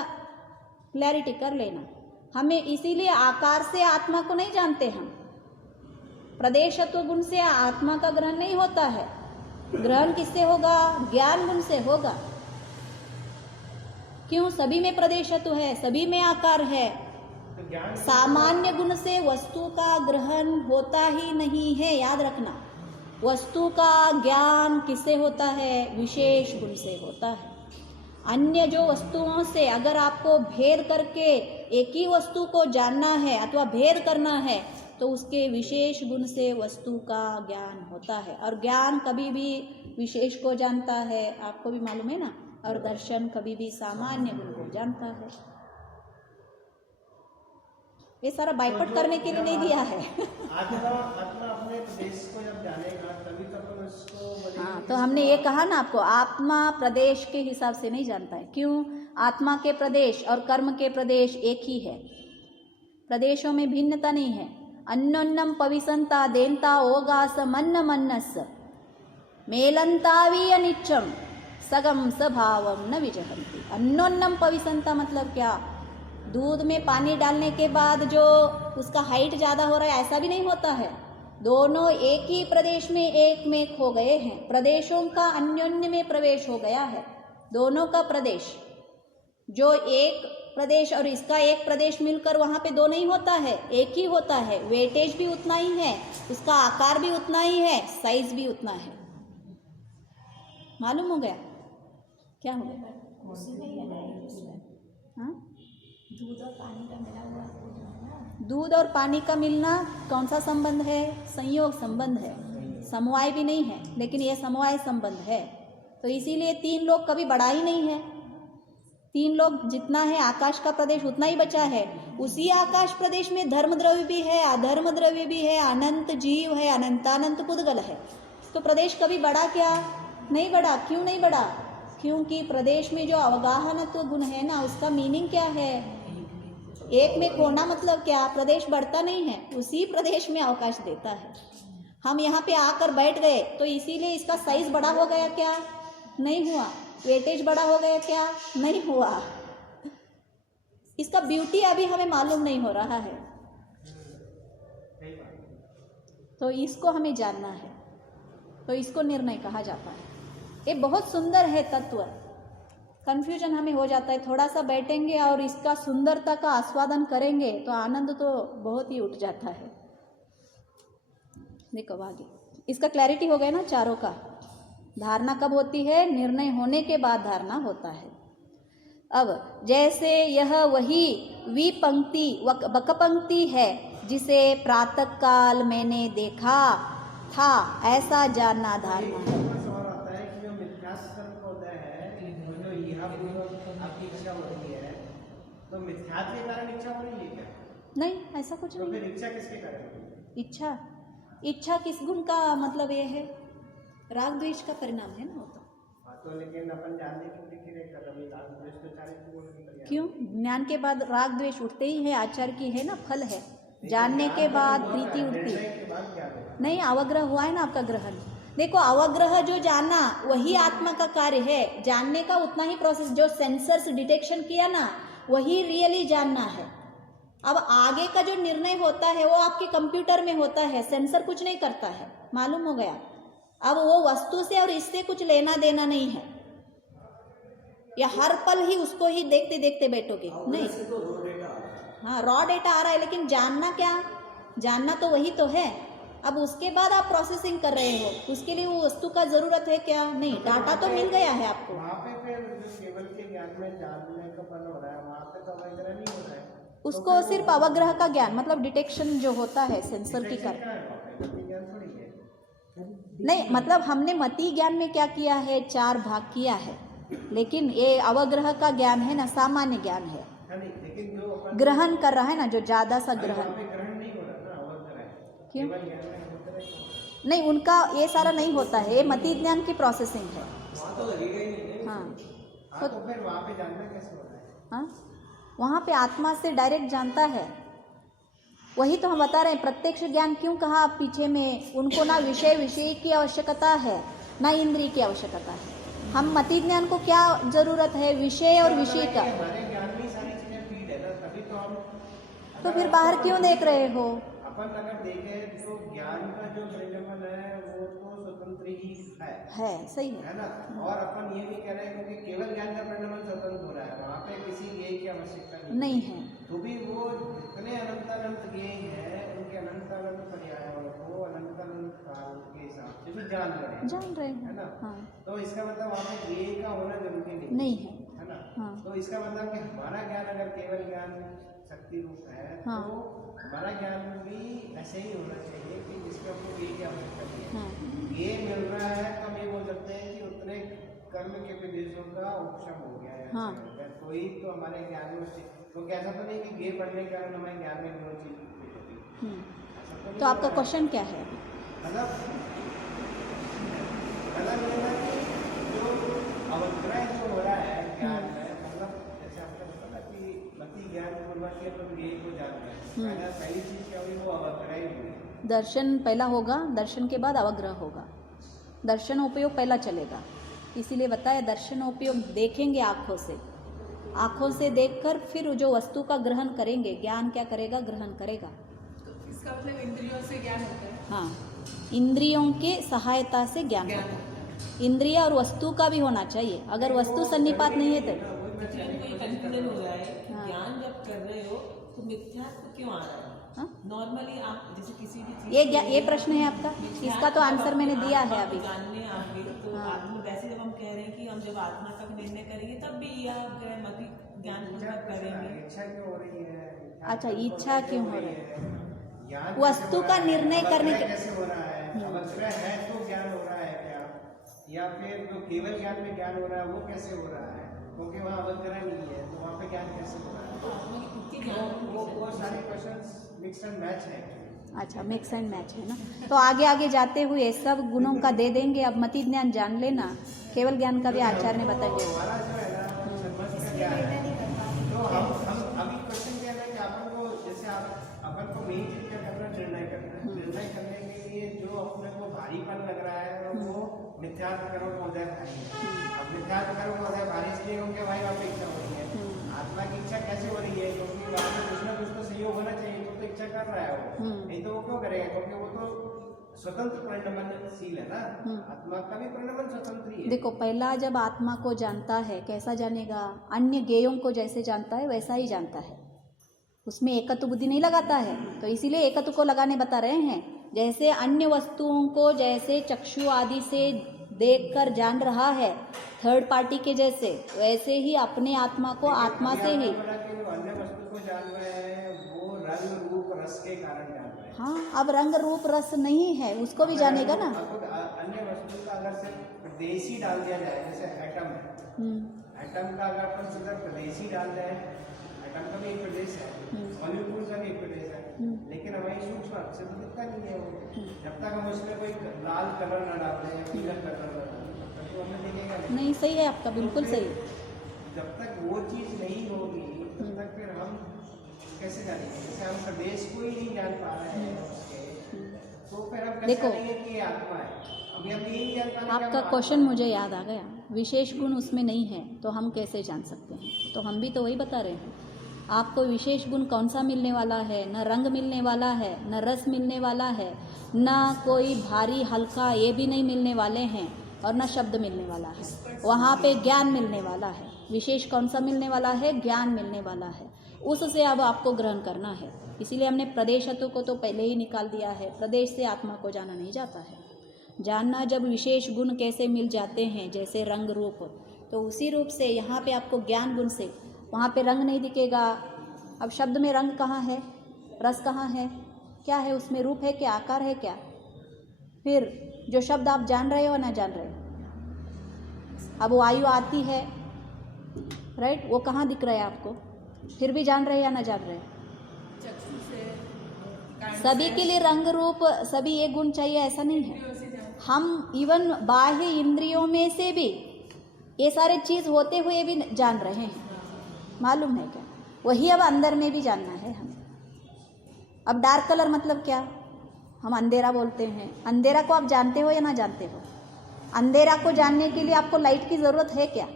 क्लैरिटी कर लेना। हमें इसीलिए आकार से आत्मा को नहीं जानते हम, प्रदेशत्व गुण से आत्मा का ग्रहण नहीं होता है। ग्रहण किससे होगा? ज्ञान गुण से होगा। क्यों? सभी में प्रदेशत्व है, सभी में आकार है। तो ज्ञान सामान्य गुण से वस्तु का ग्रहण होता ही नहीं है, याद रखना। वस्तु का ज्ञान किससे होता है? विशेष गुण से होता है। अन्य जो वस्तुओं से अगर आपको भेद करके एक ही वस्तु को जानना है अथवा भेद करना है तो उसके विशेष गुण से वस्तु का ज्ञान होता है। और ज्ञान कभी भी विशेष को जानता है, आपको भी मालूम है ना। और दर्शन कभी भी सामान्य गुण को जानता है। ये सारा बाइपट करने के लिए नहीं दिया है। आत्मा अपने प्रदेश को जब जानेगा तभी तो अपन उसको हाँ, तो हमने ये कहा ना आपको, आत्मा प्रदेश के हिसाब से नहीं जानता है। क्यों? आत्मा के प्रदेश और कर्म के प्रदेश एक ही है, प्रदेशों में भिन्नता नहीं है। अन्योन्यम पविसंता देनता ओगास मन्न मन्नस मेलंतावी अनिच्चम सगम स्वभावम न विजहंती। अन्योन्यम पविसंता मतलब क्या? दूध में पानी डालने के बाद जो उसका हाइट ज़्यादा हो रहा है ऐसा भी नहीं होता है। दोनों एक ही प्रदेश में एक में खो गए हैं, प्रदेशों का अन्योन्य में प्रवेश हो गया है। दोनों का प्रदेश, जो एक प्रदेश और इसका एक प्रदेश मिलकर वहाँ पे दो नहीं होता है, एक ही होता है। वेटेज भी उतना ही है, उसका आकार भी उतना ही है, साइज भी उतना है। मालूम हो गया? क्या हो गया? हाँ? दूध और पानी का मिलना कौन सा संबंध है? संयोग संबंध है, समवाय भी नहीं है, लेकिन यह समवाय संबंध है। तो इसीलिए तीन लोग कभी बढ़ा ही नहीं है। तीन लोग जितना है आकाश का प्रदेश उतना ही बचा है। उसी आकाश प्रदेश में धर्म द्रव्य भी है, अधर्म द्रव्य भी है, अनंत जीव है, अनंतानंत पुद्गल है। तो प्रदेश कभी बढ़ा क्या? नहीं बढ़ा। क्यों नहीं बढ़ा? क्योंकि प्रदेश में जो अवगाहनत्व गुण है ना, उसका मीनिंग क्या है? एक में खोना मतलब क्या? प्रदेश बढ़ता नहीं है, उसी प्रदेश में अवकाश देता है। हम यहाँ पे आकर बैठ गए तो इसीलिए इसका साइज बड़ा हो गया क्या? नहीं हुआ। वेटेज बड़ा हो गया क्या? नहीं हुआ। इसका ब्यूटी अभी हमें मालूम नहीं हो रहा है, तो इसको हमें जानना है। तो इसको निर्णय कहा जाता है। ये बहुत सुंदर है तत्व। कन्फ्यूजन हमें हो जाता है, थोड़ा सा बैठेंगे और इसका सुंदरता का आस्वादन करेंगे तो आनंद तो बहुत ही उठ जाता है। देखो आगे इसका क्लैरिटी हो गया ना चारों का। धारणा कब होती है? निर्णय होने के बाद धारणा होता है। अब जैसे यह वही विपंक्ति वकपंक्ति है जिसे प्रातः काल मैंने देखा था, ऐसा जानना धारणा है। सवाल आता है कि जो मिथ्यात्व होता है, जो यहाँ आपकी इच्छा हो रही है, तो मिथ्यात्व के कारण इच्छा हो रही है क्या? नहीं, ऐसा कुछ तो नहीं। फिर इच्छा किसके कारण? इच्छा किस गुण का मतलब ये है? राग द्वेष का परिणाम है ना वो तो। तो लेकिन अपन जानने क्यों लिखी रहे कभी राग द्वेष तो चारे क्यों? क्यों? ज्ञान के बाद राग द्वेष उठते ही है, आचार की है ना, फल है। जानने के बाद प्रीति उठती नहीं, अवग्रह हुआ है ना आपका ग्रहण। देखो अवग्रह जो जाना वही आत्मा का कार्य है, जानने का उतना ही प्रोसेस। जो सेंसर्स डिटेक्शन किया ना वही रियली जानना है। अब आगे का जो निर्णय होता है वो आपके कंप्यूटर में होता है, सेंसर कुछ नहीं करता है। मालूम हो गया? अब वो वस्तु से और इससे कुछ लेना देना नहीं है, या हर पल ही उसको ही देखते देखते बैठोगे नहीं। हाँ, रॉ डेटा आ रहा है, लेकिन जानना क्या? जानना तो वही तो है। अब उसके बाद आप प्रोसेसिंग कर रहे हो, उसके लिए वो वस्तु का जरूरत है क्या? नहीं, डाटा तो मिल गया है आपको। वहाँ पे फिर जो केवल के ज्ञान में जानने का फल हो रहा है, वहाँ पे तो अवग्रह नहीं हो रहा है। उसको सिर्फ अवग्रह का ज्ञान मतलब डिटेक्शन जो होता है सेंसर की कर नहीं, मतलब हमने मति ज्ञान में क्या किया है? 4 भाग किया है, लेकिन ये अवग्रह का ज्ञान है ना, सामान्य ज्ञान है। लेकिन जो अपन ग्रहण कर रहा है ना, जो ज्यादा सा ग्रहण। ग्रहण नहीं हो रहा ना, अवग्रह है। क्यों? केवल ज्ञान में अवग्रह है। नहीं, उनका ये सारा नहीं होता है, ये मति ज्ञान की प्रोसेसिंग है। वहाँ तो लगेगा ही नहीं। हाँ, तो फिर वहाँ पे जानना कैसे हो रहा है? हाँ, वहाँ पे आत्मा से डायरेक्ट जानता है। वही तो हम बता रहे हैं, प्रत्यक्ष ज्ञान क्यों कहा आप पीछे में, उनको ना विषय की आवश्यकता है ना इंद्रिय की आवश्यकता है। हम मति ज्ञान को क्या जरूरत है, विषय और विषय का। हमारे ज्ञान में सारी चीजें फीड है ना, तभी तो हम तो फिर बाहर क्यों देख रहे हो? अपन अगर देखें तो ज्ञान का जो परिणाम है वो तो स्वतंत्र ही है, सही है ना। और अपन ये भी कह रहे हैं क्योंकि केवल ज्ञान का परिणाम स्वतंत्र हो रहा है, वहाँ पे किसी ज्ञेय की आवश्यकता नहीं है। तो भी वो जितने अनंत ज्ञेय हैं उनके अनंत पर्यायों को अनंत काल के हिसाब से भी जान रहे हैं, है ना। हाँ। तो इसका मतलब वहाँ पे ज्ञेय का होना जरूरी नहीं है, है ना। हाँ। तो इसका मतलब कि हमारा ज्ञान अगर केवल ज्ञान शक्ति रूप है, हाँ। तो हमारा ज्ञान भी ऐसे ही होना चाहिए कि जिसमें हमको ज्ञेय की आवश्यकता नहीं है। हाँ। ज्ञेय मिल रहा है तो हम ये बोल सकते हैं कि उतने कर्म के विदेशों का उपशम हो गया है। हाँ। तो ही तो हमारे ज्ञान में तो ऐसा तो नहीं कि ज्ञेय पढ़ने के कारण हमारे ज्ञान में वो चीज तो आपका क्वेश्चन क्या है? मतलब ये है कि जो अवग्रह जो हो रहा है ज्ञान में, मतलब जैसे आपने बताया कि मति ज्ञान पूर्वक के अपन ज्ञेय को जान रहे हैं, पहला पहली चीज क्या हुई, वो अवग्रह ही हुई। दर्शन पहला होगा, दर्शन के बाद अवग्रह होगा। दर्शन उपयोग पहला चलेगा, इसीलिए बताया दर्शन उपयोग देखेंगे आँखों से देखकर फिर जो वस्तु का ग्रहण करेंगे, ज्ञान क्या करेगा, ग्रहण करेगा। तो इसका मतलब इंद्रियों से ज्ञान होता है। हाँ, इंद्रियों के सहायता से ज्ञान होता है। इंद्रिय और वस्तु का भी होना चाहिए, अगर वस्तु सन्निपात नहीं है तो कंफ्यूजन हो रहा है कि हाँ। ज्ञान जब कर रहे हो तो मिथ्यात्व क्यों आ रहा है? हाँ? नॉर्मली आप जैसे किसी भी चीज ये प्रश्न है आपका, इसका तो आंसर मैंने दिया है अभी। जानने आप गए तो हाँ। आत्मा, वैसे जब हम कह रहे हैं कि हम जब आत्मा का निर्णय करेंगे तब भी यह मति ज्ञान पूर्वक करेंगे। इच्छा क्यों हो रही है? अच्छा, इच्छा क्यों हो रही है? ज्ञान वस्तु का निर्णय करने के कैसे हो रहा है? अवग्रह है तो ज्ञान हो रहा है क्या, या फिर जो केवल ज्ञान में ज्ञान हो रहा है वो कैसे हो रहा है? क्योंकि वहाँ अवग्रह नहीं है तो वहाँ पे ज्ञान कैसे हो रहा है? वो सारे क्वेश्चंस मिक्स एंड मैच है। अच्छा, मिक्स एंड मैच है ना। तो आगे आगे जाते हुए सब गुणों का दे देंगे। अब मति ज्ञान जान लेना, केवल ज्ञान का भी आचार्य ने बताएंगे। हमारा जो है ना सर्वस्व का ज्ञान है, तो हम अभी क्वेश्चन क्या है कि अपन को जैसे अपन को मेन चीज क्या करना है, निर्णय करना है। निर्णय करने के लिए जो अपने को भारीपन लग रहा है वो मिथ्यात्व कर्म पौधे भारी है। अब मिथ्यात्व कर्म पौधे भारी इसलिए क्योंकि भाई वहाँ पे इच्छा हो रही है। आत्मा की इच्छा कैसे हो रही है? क्योंकि वहाँ पे कुछ ना कुछ तो सहयोग होना चाहिए, तो इच्छा कर रहा है वो, नहीं तो वो क्यों करेगा? क्योंकि वो तो स्वतंत्र परिणमनशील है ना, आत्मा का भी परिणमन स्वतंत्र ही है। देखो, पहला जब आत्मा को जानता है, कैसा जानेगा? अन्य ज्ञेयों को जैसे जानता है वैसा ही जानता है, उसमें एकत्व बुद्धि नहीं लगाता है। तो इसीलिए एकत्व को लगाने बता रहे हैं। जैसे अन्य वस्तुओं को जैसे चक्षु आदि से देखकर जान रहा है थर्ड पार्टी के जैसे, वैसे ही अपने आत्मा को आत्मा से ही। अन्य वस्तु को जान रहे हैं वो रंग रूप रस के कारण जान रहे हैं। हाँ, अब रंग रूप रस नहीं है, उसको भी जानेगा ना। अन्य वस्तु का अगर सिर्फ प्रदेशी डाल दिया जाए, जैसे एटम है, एटम का अगर अपन सीधा प्रदेशी डाल दें, एटम का भी एक प्रदेश है, मॉलिक्यूल का भी एक प्रदेश है, लेकिन हमारी सूक्ष्म से तो दिखता नहीं है वो। जब तक हम उसमें कोई लाल कलर न डाल दें, पीला कलर न डाल दें, तब तक तो हमें दिखेगा नहीं। सही है आपका, बिल्कुल सही। जब तक वो चीज नहीं होगी तब तक फिर हम कैसे जानेंगे? जैसे हम प्रदेश को ही नहीं जान पा रहे हैं उसके, तो फिर हम कैसे जानेंगे कि ये आत्मा है? अभी हम ये नहीं जान पा रहे। आपका क्वेश्चन मुझे याद आ गया, विशेष गुण उसमें नहीं है तो हम कैसे जान सकते हैं? तो हम भी तो वही बता रहे हैं, आपको विशेष गुण कौन सा मिलने वाला है? न रंग मिलने वाला है, न रस मिलने वाला है, न कोई भारी हल्का ये भी नहीं मिलने वाले हैं, और न शब्द मिलने वाला है। वहाँ पे ज्ञान मिलने वाला है। विशेष कौन सा मिलने वाला है? ज्ञान मिलने वाला है। उससे अब आपको ग्रहण करना है। इसीलिए हमने प्रदेशत्व को तो पहले ही निकाल दिया है। प्रदेश से आत्मा को जाना नहीं जाता है। जानना जब विशेष गुण कैसे मिल जाते हैं, जैसे रंग रूप, तो उसी रूप से यहाँ पे आपको ज्ञान गुण से, वहाँ पे रंग नहीं दिखेगा। अब शब्द में रंग कहाँ है? रस कहाँ है? क्या है उसमें? रूप है क्या? आकार है क्या? फिर जो शब्द आप जान रहे हो ना जान रहे हो, अब वायु आती है, राइट, वो कहाँ दिख रहा है आपको? फिर भी जान रहे या ना जान रहे? चक्षु से, सभी के लिए रंग रूप सभी एक गुण चाहिए ऐसा नहीं है। हम इवन बाह्य इंद्रियों में से भी ये सारे चीज होते हुए भी जान रहे हैं, मालूम है क्या? वही अब अंदर में भी जानना है हमें। अब डार्क कलर मतलब क्या? हम अंधेरा बोलते हैं। अंधेरा को आप जानते हो या ना जानते हो? अंधेरा को जानने के लिए आपको लाइट की ज़रूरत है क्या,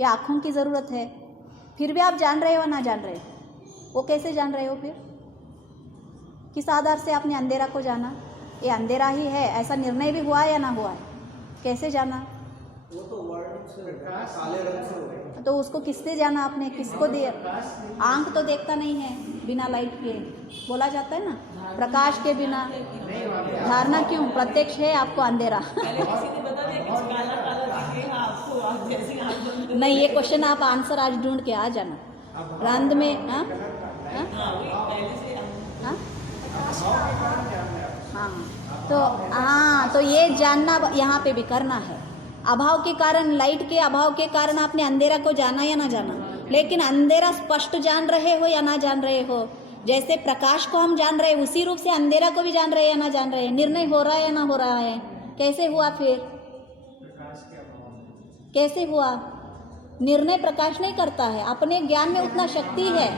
या आँखों की ज़रूरत है? फिर भी आप जान रहे हो ना जान रहे हो? वो कैसे जान रहे हो फिर? किस आधार से आपने अंधेरा को जाना? ये अंधेरा ही है ऐसा निर्णय भी हुआ या ना हुआ है? कैसे जाना? वो तो वर्ण से काले रंग से हो गए। तो उसको किससे जाना आपने? किसको दिया? आंख तो देखता नहीं है बिना लाइट के, बोला जाता है ना, प्रकाश के बिना धारणा क्यों? प्रत्यक्ष है आपको अंधेरा। पहले किसी ने बता दिया कि काला काला दिखेगा आपको, आप जैसे आँख बंद करो। नहीं, ये क्वेश्चन आप आंसर आज ढूंढ के आ जाना रांद में। हाँ पहले से हाँ हाँ, तो ये जानना यहाँ पे भी करना है। अभाव के कारण, लाइट के अभाव के कारण आपने अंधेरा को जाना या ना जाना? लेकिन अंधेरा स्पष्ट जान रहे हो या ना जान रहे हो? जैसे प्रकाश को हम जान रहे हैं उसी रूप से अंधेरा को भी जान रहे हैं या ना जान रहे हैं? निर्णय हो रहा है या ना हो रहा है? कैसे हुआ फिर? कैसे हुआ? निर्णय प्रकाश नहीं करता है, अपने ज्ञान में उतना शक्ति है।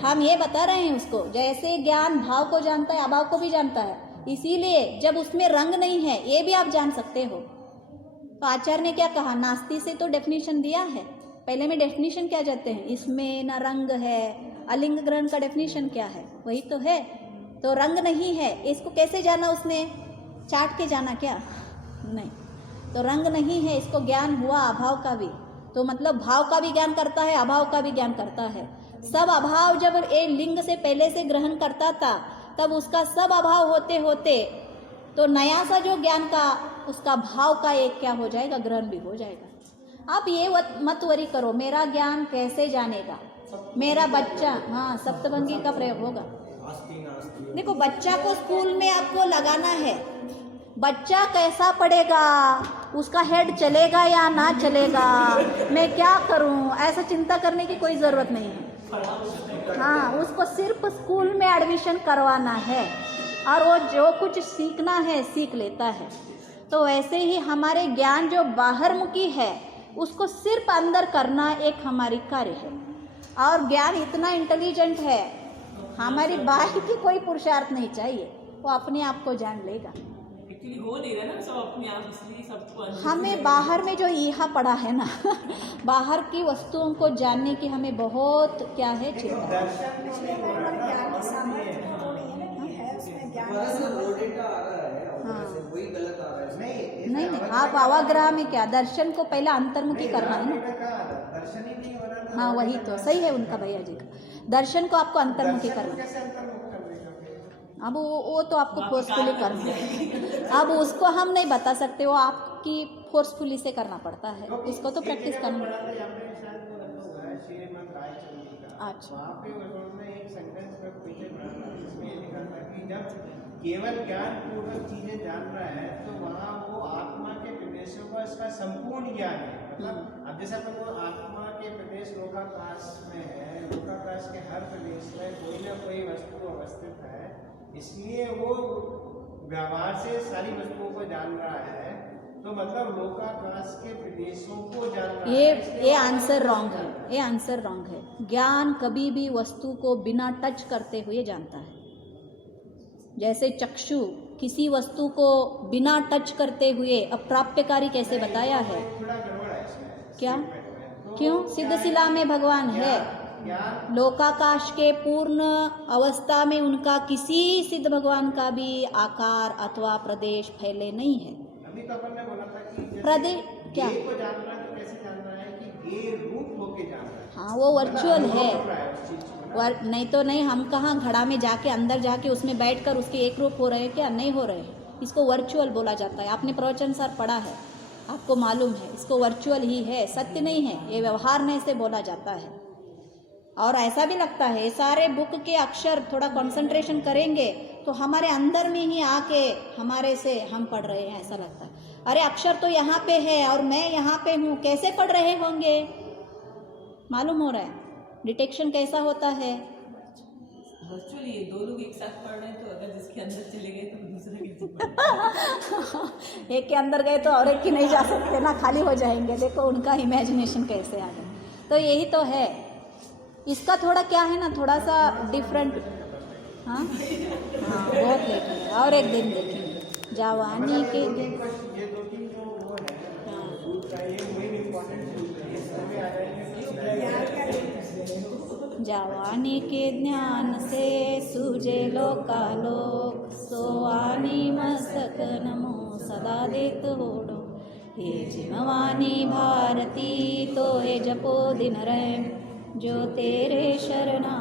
हम ये बता रहे हैं उसको, जैसे ज्ञान भाव को जानता है अभाव को भी जानता है, इसीलिए जब उसमें रंग नहीं है ये भी आप जान सकते हो। तो आचार्य ने क्या कहा? नास्ति से तो डेफिनेशन दिया है। पहले में डेफिनेशन क्या जाते हैं? इसमें ना रंग है। अलिंग ग्रहण का डेफिनेशन क्या है? वही तो है। तो रंग नहीं है, इसको कैसे जाना उसने? चाट के जाना क्या? नहीं, तो रंग नहीं है, इसको ज्ञान हुआ अभाव का भी। तो मतलब भाव का भी ज्ञान करता है, अभाव का भी ज्ञान करता है। सब अभाव जब ये लिंग से पहले से ग्रहण करता था, तब उसका सब अभाव होते होते तो नया सा जो ज्ञान का उसका भाव का एक क्या हो जाएगा? ग्रहण भी हो जाएगा। आप ये मत वरी करो मेरा ज्ञान कैसे जानेगा मेरा बच्चा। हाँ, सप्तभंगी का प्रयोग होगा। देखो, बच्चा को स्कूल में आपको लगाना है, बच्चा कैसा पढ़ेगा, उसका हेड चलेगा या ना चलेगा, मैं क्या करूं, ऐसा चिंता करने की कोई ज़रूरत नहीं है। हाँ, उसको सिर्फ स्कूल में एडमिशन करवाना है और वो जो कुछ सीखना है सीख लेता है। तो वैसे ही हमारे ज्ञान जो बाहर मुखी है उसको सिर्फ अंदर करना एक हमारी कार्य है। और ज्ञान इतना इंटेलिजेंट है, हमारी बाहर की कोई पुरुषार्थ नहीं चाहिए, वो अपने आप को जान लेगा। एक्चुअली हो नहीं रहा ना सब अपने आप, इसलिए सबको हमें बाहर में जो ईहा पड़ा है ना बाहर की वस्तुओं को जानने की हमें बहुत क्या है चिंता। वही गलत आ रहा है। नहीं, आप आवाग्रह में क्या, दर्शन को पहले अंतर्मुखी करना है ना। दर्शन ही नहीं हो रहा। हाँ, वही तो सही है उनका भैया जी का, दर्शन को आपको अंतर्मुखी करना। कैसे अंतर्मुख कर देगा? अब वो तो आपको फोर्सफुली करना है। अब उसको हम नहीं बता सकते, वो आपकी फोर्सफुली से करना पड़ता है, उसको तो प्रैक्टिस करना। अच्छा, वहाँ पे उन्होंने एक सेंटेंस में पीछे पढ़ा था, जिसमें ये लिखा था कि जब केवल ज्ञान पूर्वक चीजें जान रहा है तो वहाँ वो आत्मा के प्रदेशों का इसका संपूर्ण ज्ञान है। मतलब अब जैसे अपन को आत्मा के प्रदेश लोकाकाश में है, लोकाकाश के हर प्रदेश में कोई ना कोई वस्तु अवस्थित है, इसलिए वो व्यवहार से सारी वस्तुओं को जान रहा है। तो मतलब लोकाकाश के प्रदेशों को जान रहा है। ये आंसर रॉन्ग है, ये आंसर रॉन्ग है। ज्ञान कभी भी वस्तु को बिना टच करते हुए जानता है। जैसे चक्षु किसी वस्तु को बिना टच करते हुए अप्राप्यकारी कैसे बताया है? क्या? क्यों? सिद्धशिला में भगवान है, लोकाकाश के पूर्ण अवस्था में उनका किसी सिद्ध भगवान का भी आकार अथवा प्रदेश फैले नहीं है। अभी तो अपन ने बोला था कि प्रदेश क्या? गे को जान रहा है तो कैसे जान रहा है कि गे रूप होके जान रहा है। हाँ, वो वर्चुअल है। उस चीज को नहीं तो नहीं, हम कहाँ घड़ा में जाके अंदर जाके उसमें बैठकर उसके एक रूप हो रहे हैं क्या? नहीं हो रहे हैं। इसको वर्चुअल बोला जाता है। आपने प्रवचन सर पढ़ा है, आपको मालूम है, इसको वर्चुअल ही है, सत्य नहीं है, ये व्यवहार में से बोला जाता है। और ऐसा भी लगता है सारे बुक के अक्षर थोड़ा कंसंट्रेशन करेंगे तो हमारे अंदर में ही आके हमारे से हम पढ़ रहे हैं, ऐसा लगता है। अरे अक्षर तो यहाँ पे है और मैं यहाँ पे हूँ, कैसे पढ़ रहे होंगे? मालूम हो रहा है डिटेक्शन कैसा होता है? वर्चुअली ये दो लोग एक साथ पढ़ रहे हैं, तो अगर जिसके अंदर चले गए तो दूसरे के एक के अंदर गए तो और एक की नहीं जा सकते ना, खाली हो जाएंगे। देखो उनका इमेजिनेशन कैसे आ गया। तो यही तो है, इसका थोड़ा क्या है ना, थोड़ा सा डिफरेंट। हाँ हाँ बहुत लेट है, और एक दिन देखेंगे जवानी के ये दो तीन जो वो है सूट का ये मेन इम्पोर्टेंट सूट है, ये समय आ जाएंगे। जवानी के ज्ञान से सूझे लोकालोक, सोवानी मस्तक नमो सदा देत होडो। हे जिमवानी भारती तो हे जपो दिन रैम, जो तेरे शरणा